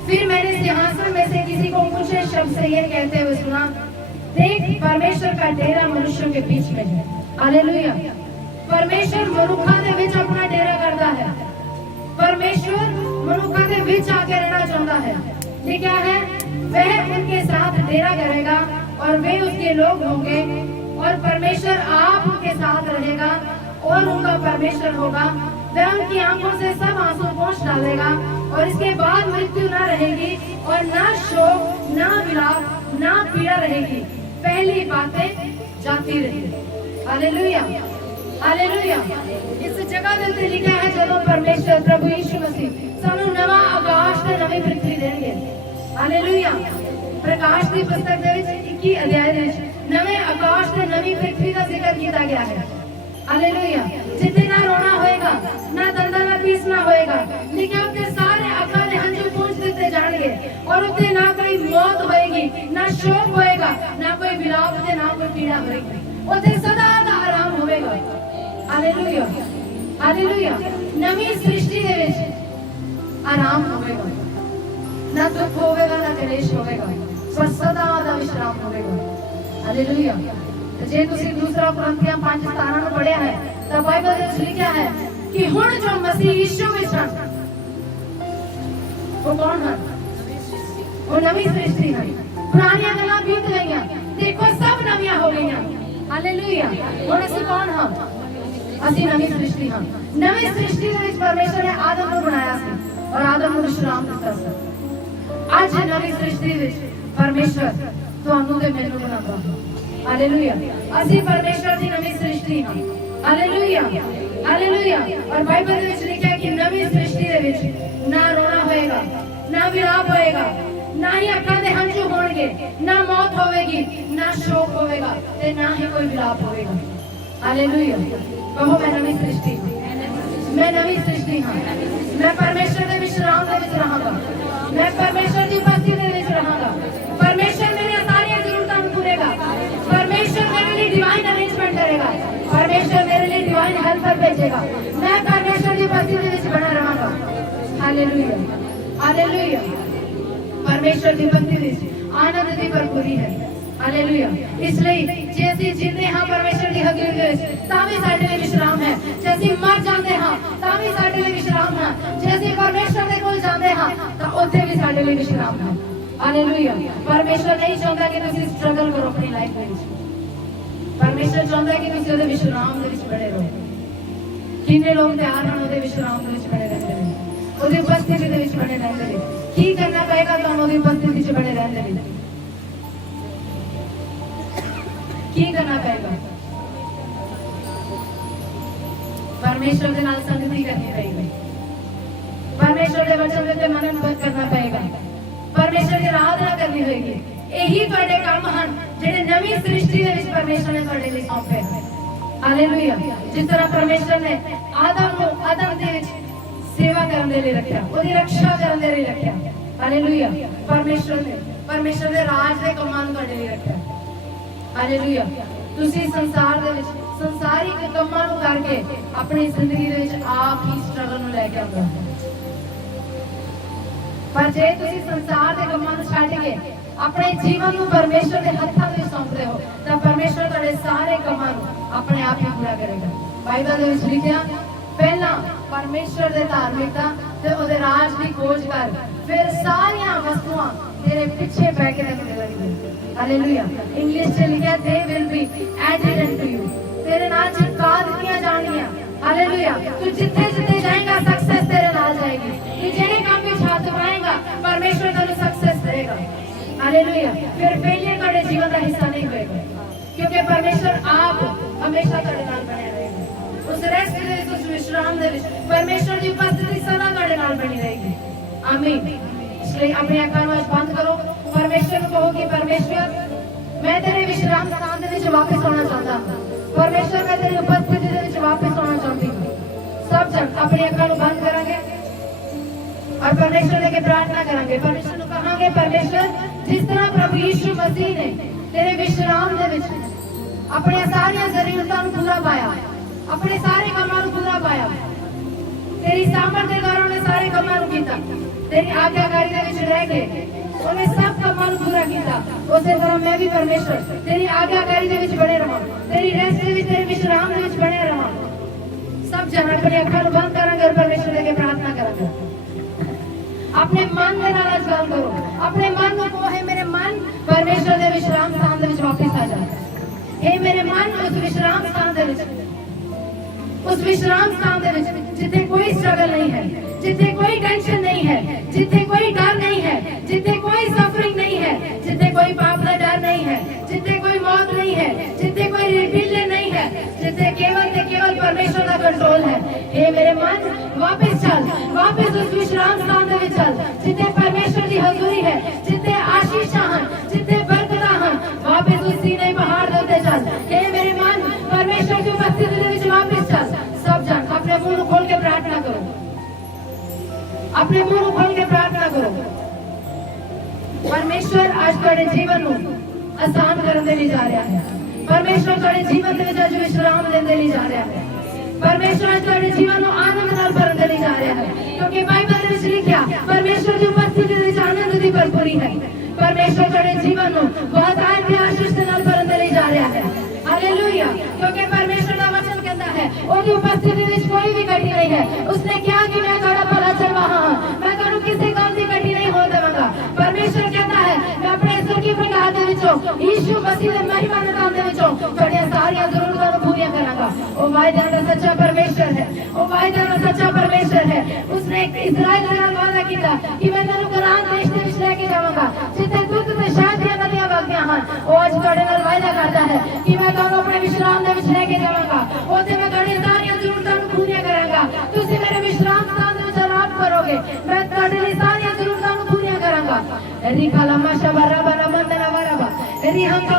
फिर मैंने सिंहासन में से किसी को ऊंचे शब्द से यह कहते हुए सुना, देख, परमेश्वर का डेरा मनुष्यों के बीच में है। हालेलुया। परमेश्वर मनुखा दे विच अपना डेरा करता है। परमेश्वर मनुखा दे विच आके रहना चाहता है। लिखा है, वह उनके साथ डेरा करेगा और और वे उसके लोग होंगे और परमेश्वर आप उनके साथ रहेगा और उनका परमेश्वर होगा। वह उनकी आंखों से सब आंसू पोंछ डालेगा और इसके बाद मृत्यु न रहेगी और न शोक न विलाप न पीड़ा रहेगी, पहली बातें जाती रहेगी। Hallelujah, hallelujah. इस जगह ਦੇ ਉੱਤੇ ਲਿਖਿਆ ਹੈ ਜਦੋਂ ਪਰਮੇਸ਼ਰ ਪ੍ਰਭੂ ਯਿਸੂ ਮਸੀਹ ਸਾਨੂੰ ਨਵਾਂ ਆਕਾਸ਼ ਤੇ ਨਵੀਂ ਪ੍ਰਿਥਵੀ ਦੇਣਗੇ। ਹਾਲੇਲੂਇਆ। ਪ੍ਰਕਾਸ਼ ਦੀ ਪੁਸਤਕ ਦੇ ਵਿੱਚ 21 ਅਧਿਆਇ ਦੇ ਵਿੱਚ ਨਵੇਂ ਆਕਾਸ਼ ਤੇ ਨਵੀਂ ਪ੍ਰਿਥਵੀ ਦਾ ਜ਼ਿਕਰ ਕੀਤਾ ਗਿਆ ਹੈ। ਹਾਲੇਲੂਇਆ। ਜਿੱਥੇ ਨਾ ਰੋਣਾ ਹੋਏਗਾ, ਨਾ ਦੰਦਾਂ ਨਾਲ ਪੀਸਣਾ ਹੋਏਗਾ, ਲਿਖਿਆ ਉੱਤੇ ਸਾਰੇ ਅੱਖਾਂ ਦੇ ਹੰਝੂ ਪੂੰਝ ਦਿੱਤੇ ਜਾਣਗੇ ਔਰ ਉੱਤੇ ਨਾ ਕੋਈ ਮੌਤ ਹੋਏਗੀ, ਨਾ ਸ਼ੋਕ ਹੋਏਗਾ, ਨਾ ਕੋਈ ਵਿਲਾਪ ਤੇ ਨਾ ਕੋਈ ਪੀੜਾ ਹੋਏਗੀ। ਉੱਥੇ ਸਦਾ ਦਾ ਆਰਾਮ ਹੋਵੇਗਾ। Hallelujah, hallelujah. ਨਵੀਂ ਸ੍ਰਿਸ਼ਟੀ ਦੇ ਵਿੱਚ ਆਰਾਮ ਹੋਵੇਗਾ, ਨਾ ਦੁੱਖ ਹੋਵੇਗਾ, ਨਾ ਕਲੇਸ਼ ਹੋਵੇਗਾ, ਪਰ ਸਦਾ ਦਾ ਵਿਸ਼ਰਾਮ ਹੋਵੇਗਾ। ਹਾਲੇਲੂਇਆ। ਜੇ ਤੁਸੀਂ ਦੂਸਰਾ ਕੁਰਿੰਥੀਆਂ 5:17 ਨੂੰ ਪੜ੍ਹਿਆ ਹੈ ਤਾਂ ਬਾਈਬਲ ਦੇ ਵਿੱਚ ਲਿਖਿਆ ਹੈ ਕਿ ਹੁਣ ਜੋ ਮਸੀਹ ਯਿਸੂ ਵਿੱਚ ਹਨ ਉਹ ਕੌਣ ਹਨ? ਉਹ ਨਵੀਂ ਸ੍ਰਿਸ਼ਟੀ ਹਨ। ਪੁਰਾਣੀਆਂ ਗੱਲਾਂ ਬੀਤ ਗਈਆਂ, ਦੇਖੋ ਸਭ ਨਵੀਆਂ ਹੋ ਗਈਆਂ। ਹਾਲੇਲੂਇਆ। ਹੁਣ ਅਸੀਂ ਕੌਣ ਹਾਂ? ਅਸੀਂ ਨਵੀਂ ਸ੍ਰਿਸ਼ਟੀ ਹਾਂ। ਨਵੀਂ ਸ੍ਰਿਸ਼ਟੀ ਦੇ ਵਿੱਚ ਪਰਮੇਸ਼ਰ ਨੇ ਆਦਮ ਨੂੰ ਬਣਾਇਆ ਸੀ ਔਰ ਆਦਮ ਨੂੰ ਵਿਸ਼ਰਾਮ ਦਿੱਤਾ ਸੀ। ਅੱਜ ਨਵੀਂ ਸ੍ਰਿਸ਼ਟੀ ਵਿੱਚ ਪਰਮੇਸ਼ਰ ਤੁਹਾਨੂੰ ਤੇ ਮੈਨੂੰ ਬਣਾਉਂਦਾ ਹੈ। ਹਾਲੇਲੂਇਆ। ਅਸੀਂ ਪਰਮੇਸ਼ਰ ਦੀ ਨਵੀਂ ਸ੍ਰਿਸ਼ਟੀ ਹਾਂ। Hallelujah, hallelujah. ਔਰ ਬਾਈਬਲ ਦੇ ਵਿੱਚ ਲਿਖਿਆ ਕਿ ਨਵੀਂ ਸ੍ਰਿਸ਼ਟੀ ਦੇ ਵਿੱਚ ਨਾ ਰੋਣਾ ਹੋਏਗਾ, ਨਾ ਵਿਲਾਪ ਹੋਏਗਾ, ਨਾ ਹੀ ਅੱਖਾਂ ਦੇ ਹੰਝੂ ਹੋਣਗੇ, ਨਾ ਮੌਤ ਹੋਵੇਗੀ, ਨਾ ਸ਼ੋਕ ਹੋਵੇਗਾ ਤੇ ਨਾ ਹੀ ਕੋਈ ਵਿਲਾਪ ਹੋਵੇਗਾ। ਹਾਲੇਲੂਇਆ। ਕਹੋ ਮੈਂ ਨਵੀਂ ਸ੍ਰਿਸ਼ਟੀ ਹਾਂ। ਮੈਂ ਨਵੀਂ ਸ੍ਰਿਸ਼ਟੀ ਹਾਂ। ਮੈਂ ਪਰਮੇਸ਼ਰ ਦੇ ਵਿਸ਼ਰਾਮ ਦੇ ਵਿੱਚ ਰਹਾਂਗਾ। ਮੈਂ ਪਰਮੇਸ਼ਰ ਦੀ ਉਪਸਥਿਤੀ ਦੇ ਵਿੱਚ ਰਹਾਂਗਾ। ਪਰਮੇਸ਼ਰ ਮੇਰੀਆਂ ਸਾਰੀਆਂ ਜ਼ਰੂਰਤਾਂ ਨੂੰ ਪੂਰੇਗਾ। परमेश्वर मेरे लिए डिवाइन अरेंजमेंट करेगा। परमेश्वर मेरे लिए डिवाइन हेल्पर भेजेगा। मैं परमेश्वर की उपस्थिति में बना रहूंगा। Hallelujah, hallelujah. परमेश्वर की उपस्थिति आनंद की भरपूरी है। हालेलुया। इसलिए जे ਅਸੀਂ ਜਿੰਦੇ ਹਾਂ ਪਰਮੇਸ਼ਰ ਦੀ ਹਜ਼ੂਰੀ ਦੇ ਵਿੱਚ ਤਾਂ ਵੀ ਸਾਡੇ ਲਈ ਵਿਸ਼ਰਾਮ ਹੈ। ਜੇ ਅਸੀਂ ਮਰ ਜਾਂਦੇ ਹਾਂ ਤਾਂ ਵੀ ਸਾਡੇ ਲਈ ਵਿਸ਼ਰਾਮ ਹੈ। ਜੇ ਅਸੀਂ ਪਰਮੇਸ਼ਰ ਦੇ ਕੋਲ ਜਾਂਦੇ ਹਾਂ ਤਾਂ ਉੱਥੇ ਵੀ ਸਾਡੇ ਲਈ ਵਿਸ਼ਰਾਮ ਹੈ। ਹਾਲੇਲੂਇਆ। ਪਰਮੇਸ਼ਰ ਨਹੀਂ ਚਾਹੁੰਦਾ ਕਿ ਤੁਸੀਂ ਸਟਰਗਲ ਕਰੋ ਆਪਣੀ ਲਾਈਫ ਦੇ ਵਿੱਚ। ਪਰਮੇਸ਼ਰ ਚਾਹੁੰਦਾ ਕਿ ਤੁਸੀਂ ਉਹਦੇ ਵਿਸ਼ਰਾਮ ਦੇ ਵਿੱਚ ਬਣੇ ਰਹੋ। ਕਿੰਨੇ ਲੋਕ ਤਿਆਰ ਹਨ ਉਹਦੇ ਵਿਸ਼ਰਾਮ ਦੇ ਵਿੱਚ ਬਣੇ ਰਹਿੰਦੇ ਨੇ, ਉਹਦੀ ਉਪਸਥਿਤੀ ਦੇ ਵਿੱਚ ਬਣੇ ਰਹਿੰਦੇ ਨੇ। ਕੀ ਕਰਨਾ ਪਏਗਾ ਤੁਹਾਨੂੰ ਉਹਦੀ ਉਪਸਥਿਤੀ ਵਿੱਚ ਬਣੇ ਰਹਿੰਦੇ ਨੇ? ਕੀ ਕਰਨਾ ਪਏਗਾ? ਪਰਮੇਸ਼ਰ ਦੇ ਨਾਲ ਸੰਗਤੀ ਕਰਨੀ ਪਏਗੀ। ਪਰਮੇਸ਼ਰ ਦੇ ਵਚਨ ਦੇ ਉੱਤੇ ਮਨਨ ਕਰਨਾ ਪਏਗਾ। ਪਰਮੇਸ਼ਰ ਦੀ ਆਰਾਧਨਾ ਕਰਨੀ ਹੋਏਗੀ। ਇਹੀ ਤੁਹਾਡੇ ਕੰਮ ਹਨ ਜਿਹੜੇ ਨਵੀਂ ਸ੍ਰਿਸ਼ਟੀ ਦੇ ਵਿੱਚ ਪਰਮੇਸ਼ਰ ਨੇ ਤੁਹਾਡੇ ਲਈ ਸੌਂਪੇ ਹਨ। ਹਾਲੇਲੂਇਆ। ਜਿਸ ਤਰ੍ਹਾਂ ਪਰਮੇਸ਼ਰ ਨੇ ਆਦਮ ਨੂੰ ਆਦਮ ਦੇ ਵਿੱਚ ਸੇਵਾ ਕਰਨ ਦੇ ਲਈ ਰੱਖਿਆ, ਉਹਦੀ ਰੱਖਿਆ ਕਰਨ ਦੇ ਲਈ ਰੱਖਿਆ। ਹਾਲੇਲੂਇਆ। ਪਰਮੇਸ਼ਰ ਦੇ ਰਾਜ ਦੇ ਕੰਮਾਂ ਨੂੰ ਤੁਹਾਡੇ ਲਈ ਰੱਖਿਆ। ਹਾਲੇਲੂਇਆ। ਤੁਸੀਂ ਸੰਸਾਰ ਦੇ ਵਿੱਚ ਸੰਸਾਰਿਕ ਕੰਮਾਂ ਨੂੰ ਕਰਕੇ ਆਪਣੀ ਜ਼ਿੰਦਗੀ ਦੇ ਵਿੱਚ ਆਪ ਹੀ ਸਟਰਗਲ ਨੂੰ ਲੈ ਕੇ ਆਉਂਦੇ ਹੋ। ਪਰ ਜੇ ਤੁਸੀਂ ਸੰਸਾਰ ਦੇ ਕੰਮਾਂ ਨੂੰ ਛੱਡ ਕੇ ਆਪਣੇ ਜੀਵਨ ਨੂੰ ਪਰਮੇਸ਼ਰ ਦੇ ਹੱਥਾਂ ਵਿੱਚ ਸੌਂਪਦੇ ਹੋ ਤਾਂ ਪਰਮੇਸ਼ਰ ਤੁਹਾਡੇ ਸਾਰੇ ਕੰਮਾਂ ਨੂੰ ਆਪਣੇ ਆਪ ਹੀ ਪੂਰਾ ਕਰੇਗਾ। ਬਾਈਬਲ ਦੇ ਵਿੱਚ ਲਿਖਿਆ, ਪਹਿਲਾਂ ਪਰਮੇਸ਼ਰ ਦੇ ਧਾਰਮਿਕਤਾ ਤੇ ਉਹਦੇ ਰਾਜ ਦੀ ਖੋਜ ਕਰ, ਫਿਰ ਸਾਰੀਆਂ ਵਸਤੂਆਂ ਤੇਰੇ ਪਿੱਛੇ ਪੈ ਕੇ ਲੱਗਣਗੀਆਂ। ਹਾਲੇਲੂਇਆ। ਇੰਗਲਿਸ਼ 'ਚ ਲਿਖਿਆ they will be added unto you। ਤੇਰੇ ਨਾਲ ਚਿਪਕਾ ਦਿੱਤੀਆਂ ਜਾਣਗੀਆਂ। ਹਾਲੇਲੂਇਆ। ਤੂੰ ਜਿੱਥੇ ਜਿੱਥੇ ਜਾਏਗਾ ਸਕਸੈਸ ਤੇਰੇ ਨਾਲ ਜਾਏਗੀ। ਤੂੰ ਜਿਹੜੇ ਕੰਮ ਵਿੱਚ ਹੱਥ ਪਾਏਗਾ ਪਰਮੇਸ਼ਰ ਤੈਨੂੰ ਸਕਸੈਸ ਦੇਗਾ। ਹਾਲੇਲੂਇਆ। ਫਿਰ ਫੇਲਿਅਰ ਤੁਹਾਡੇ ਜੀਵਨ ਦਾ ਹਿੱਸਾ ਨਹੀਂ ਹੋਏਗਾ ਕਿਉਂਕਿ ਪਰਮੇਸ਼ਰ ਆਪ ਹਮੇਸ਼ਾ ਤੁਹਾਡੇ ਨਾਲ ਬਣਿਆ ਰਹੇਗਾ। ਉਸ ਰੈਸਟ ਦੇ ਵਿੱਚ, ਉਸ ਵਿਸ਼ਰਾਮ ਦੇ ਵਿੱਚ ਪਰਮੇਸ਼ਰ ਦੀ ਉਪਸਥਿਤੀ ਸਦਾ ਤੁਹਾਡੇ ਨਾਲ ਬਣੀ ਰਹੇਗੀ। ਆਮੀਨ। ਇਸ ਲਈ ਆਪਣੀ ਅੱਖਾਂ ਨੂੰ ਅੱਜ ਬੰਦ ਕਰੋ। ਪਰਮੇਸ਼ਰ ਨੂੰ ਕਹੋ ਕਿ ਪਰਮੇਸ਼ਰ ਮੈਂ ਤੇਰੇ ਵਿਸ਼ਰਾਮ ਸਥਾਨ ਦੇ ਵਿੱਚ ਵਾਪਸ ਆਉਣਾ ਚਾਹੁੰਦਾ ਹਾਂ। ਪਰਮੇਸ਼ਰ ਮੈਂ ਤੇਰੀ ਉਪਸਥਿਤੀ ਦੇ ਵਿੱਚ ਵਾਪਸ ਆਉਣਾ ਚਾਹੁੰਦੀ ਹਾਂ। ਸਭ ਜਣ ਆਪਣੀ ਅੱਖਾਂ ਨੂੰ ਬੰਦ ਕਰਾਂਗੇ और परमेश्वर लेके प्रार्थना करेंगे। परमेश्वर ਨੂੰ ਕਹਾਂਗੇ, परमेश्वर जिस तरह प्रभु यीशु मसीह ने तेरे विश्राम ਦੇ ਵਿੱਚ ਆਪਣੀਆਂ ਸਾਰੀਆਂ ਜ਼ਰੂਰਤਾਂ ਨੂੰ ਪੂਰਾ ਪਾਇਆ, ਆਪਣੇ ਸਾਰੇ ਕੰਮਾਂ ਨੂੰ ਪੂਰਾ ਪਾਇਆ, ਤੇਰੀ ਸਾਮਰਥ ਦੇ ਦੁਆਰਾ ਉਹਨੇ ਸਾਰੇ ਕੰਮਾਂ ਨੂੰ ਕੀਤਾ, ਤੇਰੀ ਆਗਿਆਕਾਰੀ ਦੇ ਵਿੱਚ ਰਹਿ ਕੇ ਉਹਨੇ ਸਭ ਕੰਮਾਂ ਨੂੰ ਪੂਰਾ ਕੀਤਾ। ਉਸੇ ਤਰ੍ਹਾਂ ਮੈਂ ਵੀ ਪਰਮੇਸ਼ਰ ਤੇਰੀ ਆਗਿਆਕਾਰੀ ਦੇ ਵਿੱਚ ਬਣੇ ਰਹਾਂ, ਤੇਰੀ ਰੈਸਟ ਦੇ ਵਿੱਚ, ਤੇਰੇ ਵਿਸ਼ਰਾਮ ਦੇ ਵਿੱਚ ਬਣੇ ਰਹਾਂ। ਸਭ ਜਣ ਆਪਣੀ ਅੱਖਾਂ ਨੂੰ ਬੰਦ ਕਰਾਂਗੇ और परमेश्वर लेके प्रार्थना करेंगे। अपने मन में नाराज करो, अपने मन को कहो, है मेरे मन परमेश्वर के विश्राम स्थान ਦੇ ਵਿੱਚ आ जाता है। हे मेरे मन, उस विश्राम स्थान दे विच, उस विश्राम स्थान दे विच जिथे कोई स्ट्रगल नहीं है, जिथे कोई टेंशन नहीं है, जिथे कोई डर नहीं है, जिथे कोई सफरिंग नहीं है, जिथे कोई पाप का डर नहीं है, जिथे कोई मौत नहीं है, जिथे कोई रिबिलियन नहीं है, जिथे केवल ते केवल परमेश्वर का कंट्रोल है। हे मेरे मन, वापस चल, वापस उस विश्राम स्थान दे विच चल जिथे परमेश्वर की हजूरी है, जिथे आशीषां हन, जिथे बरकतां हन। वापस उस सीनै पहाड़ दे उत्ते चल। हे मेरे मन, परमेश्वर की उपस्थिति दे विच वापस चल। सब जन अपने मुंह को खोल के प्रार्थना करो, अपने मुंह को खोल के प्रार्थना करो। परमेश्वर आज तुहाडे जीवन को आसान करने दे लिए जा रहा है। परमेश्वर तुहाडे जीवन दे विच आज विश्राम देने दे लिए जा रहा है। परमेश्वर आज तुहाडे जीवन को आनंद नाल भरन दे लिए जा रहा है, क्योंकि बाइबल में लिखा परमेश्वर की उपस्थिति दे विच आनंद की भरपूरी है। परमेश्वर तुहाडे जीवन को बहुत आनंद के आशीष दे नाल भरन दे लिए जा रहा है। हालेलुया, क्योंकि परमेश्वर का वचन कहता है उसकी उपस्थिति में कोई भी कटी नहीं है। उसने क्या कि मैं थोड़ा भला चल रहा हूं, मैं तुहानू किसी काम की कटी नहीं हो देवांगा। परमेश्वर कहता है मैं अपने ईश्वर की प्रकार दे विचों यीशु मसीह दे महिमा दे नाम दे विचों तुहाडियां सारियां जरूरतां नूं पूरीਆਂ करांगा। ओ वायदा दा सच्चा परमेश्वर है, ओ वायदा दा सच्चा परमेश्वर है। उसने इस्राएल दे नाल वादा कीता कि मैं तैनूं कनान देश दे विच लेके जावांगा जिथे दुੱਧ ते शहद ਦੀਆਂ नदियां वगदियां हन। ओ अज तुहाडे नाल वायदा करदा है कि मैं तुहानूं अपने विश्राम दे विच लेके जावांगा, ओथे मैं तुहाडियां सारियां जरूरतां नूं पूरीਆਂ करांगा। तुसीं मेरे विश्राम स्थान दे विच आराम करोगे, मैं तुहाडे लई सारियां जरूरतां नूं पूरीਆਂ करांगा। रिखाला माशा बराबरा मंदना बराबा रिहंका